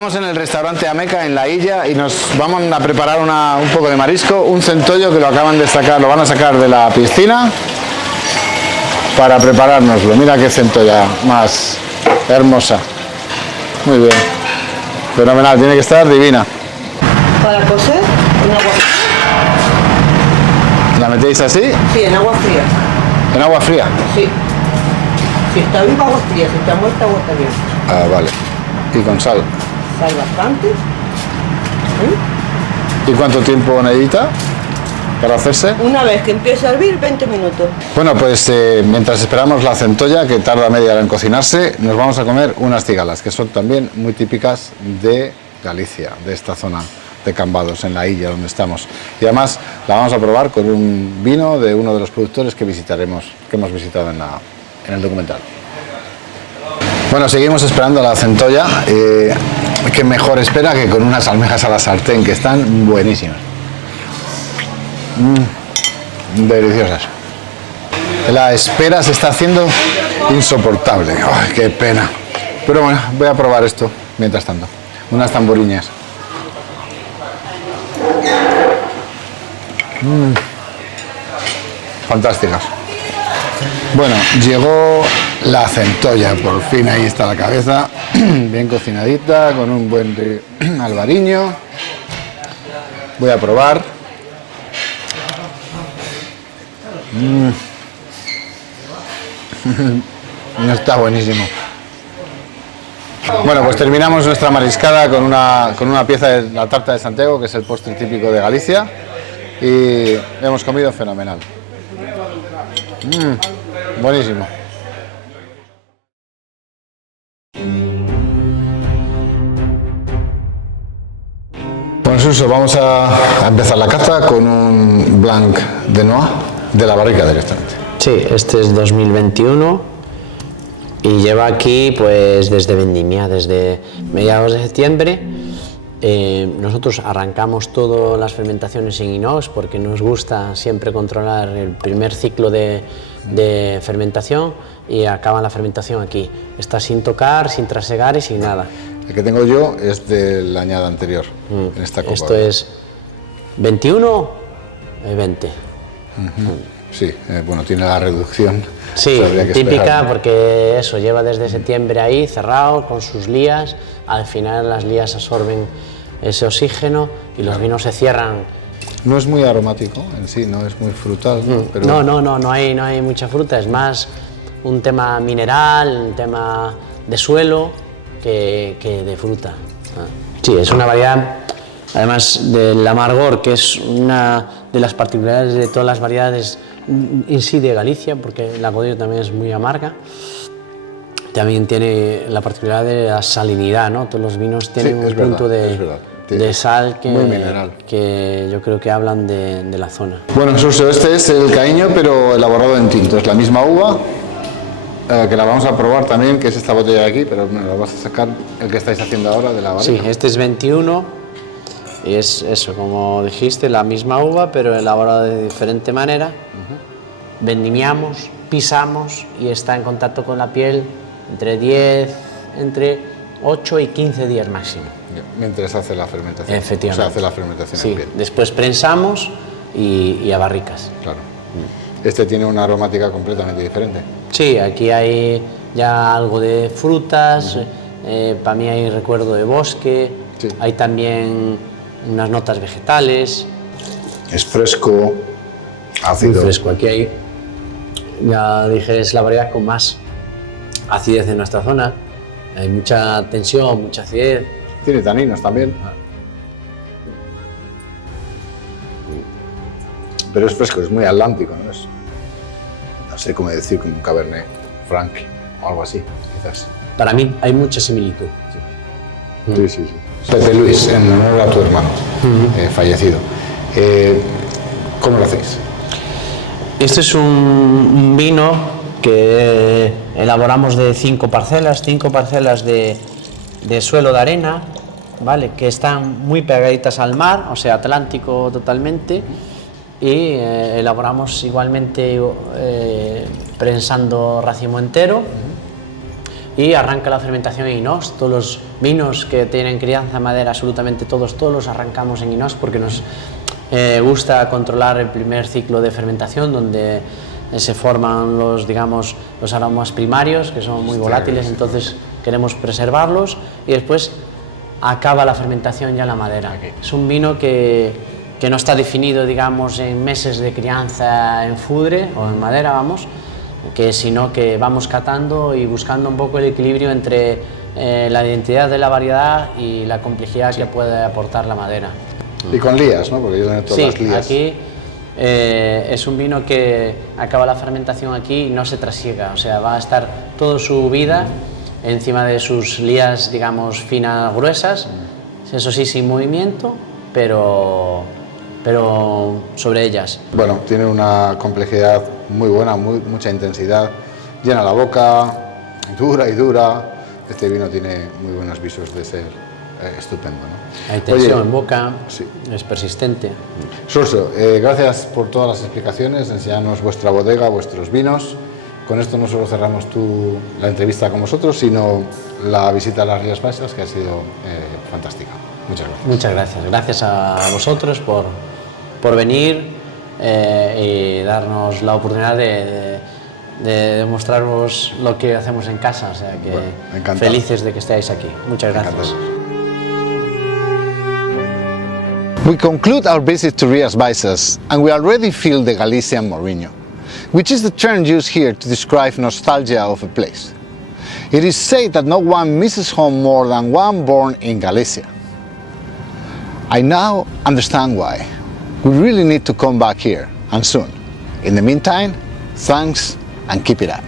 Estamos en el restaurante Ameca en La Illa y nos vamos a preparar un poco de marisco, un centollo que lo acaban de sacar, lo van a sacar de la piscina para preparárnoslo. Mira qué centolla más hermosa. Muy bien. Fenomenal, tiene que estar divina. Para cocer, en agua fría. ¿La metéis así? Sí, en agua fría. ¿En agua fría? Sí. Si está viva, agua fría. Si está muerta, agua caliente. Ah, vale. Y con sal. Sal bastante. ¿Y cuánto tiempo necesita para hacerse? Una vez que empiece a hervir, 20 minutos. Bueno, pues mientras esperamos la centolla, que tarda media hora en cocinarse, nos vamos a comer unas cigalas, que son también muy típicas de Galicia, de esta zona de Cambados, en La Illa, donde estamos. Y además la vamos a probar con un vino de uno de los productores que hemos visitado en el documental. Bueno, seguimos esperando la centolla, que mejor espera que con unas almejas a la sartén, que están buenísimas. Deliciosas. La espera se está haciendo insoportable. ¡Ay, qué pena! Pero bueno, voy a probar esto mientras tanto. Unas tamboriñas. Fantásticas. Bueno, llegó la centolla, por fin ahí está la cabeza, bien cocinadita, con un buen albariño. Voy a probar. Está buenísimo. Bueno, pues terminamos nuestra mariscada con una pieza de la tarta de Santiago, que es el postre típico de Galicia. y hemos comido fenomenal. Buenísimo. Bueno, Suso, vamos a empezar la cata con un Blanc de Noix de la barrica directamente. Sí, este es 2021 y lleva aquí pues desde vendimia, desde mediados de septiembre. Nosotros arrancamos todas las fermentaciones en inox porque nos gusta siempre controlar el primer ciclo de fermentación y acaba la fermentación aquí. Está sin tocar, sin trasegar y sin nada. El que tengo yo es de la añada anterior, en esta copa. Esto es 21 20. Sí, bueno, tiene la reducción. Sí, típica esperar, ¿no? Porque eso, lleva desde septiembre ahí cerrado con sus lías, al final las lías absorben ese oxígeno y los vinos se cierran. No es muy aromático en sí, no es muy frutal, ¿no? Pero... No hay mucha fruta, es más un tema mineral, un tema de suelo que de fruta. Sí, es una variedad, además del amargor, que es una de las particularidades de todas las variedades en sí de Galicia, porque la Godillo también es muy amarga. También tiene la particularidad de la salinidad, ¿no? Todos los vinos tienen un punto de sal que yo creo que hablan de la zona. Bueno, Suso, este es el Caíño, pero elaborado en tinto. Es la misma uva, que la vamos a probar también, que es esta botella de aquí, pero me la vas a sacar el que estáis haciendo ahora de la barrica. Sí, este es 21 y es eso, como dijiste, la misma uva, pero elaborada de diferente manera. Vendimiamos, pisamos y está en contacto con la piel entre 8 y 15 días máximo. Mientras hace la fermentación. Efectivamente. O sea, hace la fermentación sí, en piel. después prensamos y a barricas. Claro. Este tiene una aromática completamente diferente. Sí, aquí hay ya algo de frutas, para mí hay recuerdo de bosque, sí. Hay también unas notas vegetales. Es fresco, ácido. Muy fresco, aquí hay, ya dije, es la variedad con más acidez en nuestra zona. Hay mucha tensión, mucha acidez. Tiene taninos también. Pero es fresco, es muy atlántico, ¿no? No sé cómo decir, como un Cabernet Franc o algo así, quizás. Para mí hay mucha similitud. Sí. Pepe Luis, en honor a tu hermano, fallecido. ¿Cómo lo hacéis? Este es un vino que elaboramos de 5 parcelas de suelo de arena, ¿vale? Que están muy pegaditas al mar, o sea, Atlántico totalmente, y elaboramos igualmente prensando racimo entero y arranca la fermentación en inox. Todos los vinos que tienen crianza en madera, absolutamente todos los arrancamos en inox porque nos gusta controlar el primer ciclo de fermentación donde se forman los aromas primarios que son muy volátiles, entonces queremos preservarlos y después acaba la fermentación ya en la madera. Es un vino que no está definido, digamos, en meses de crianza en fudre o en madera, sino que vamos catando y buscando un poco el equilibrio entre la identidad de la variedad y la complejidad que puede aportar la madera. Y con lías, ¿no? Porque yo tengo todas las lías. Aquí es un vino que acaba la fermentación aquí y no se trasiega, o sea, va a estar toda su vida encima de sus lías, digamos, finas, gruesas, eso sí, sin movimiento, pero sobre ellas. Bueno, tiene una complejidad muy buena, mucha intensidad, llena la boca, dura. Este vino tiene muy buenos visos de ser estupendo, ¿no? Hay tensión en boca, sí. Es persistente. Suso, gracias por todas las explicaciones, enseñarnos vuestra bodega, vuestros vinos. Con esto no solo cerramos la entrevista con vosotros, sino la visita a las Rías Baixas, que ha sido fantástica. Muchas gracias. Muchas gracias. Gracias a vosotros por venir y darnos la oportunidad de demostraros lo que hacemos en casa. O sea que felices de que estéis aquí. Muchas gracias. We conclude our visit to Rías Baixas and we already feel the Galician Mourinho, which is the term used here to describe nostalgia of a place. It is said that no one misses home more than one born in Galicia. I now understand why. We really need to come back here, and soon. In the meantime, thanks and keep it up.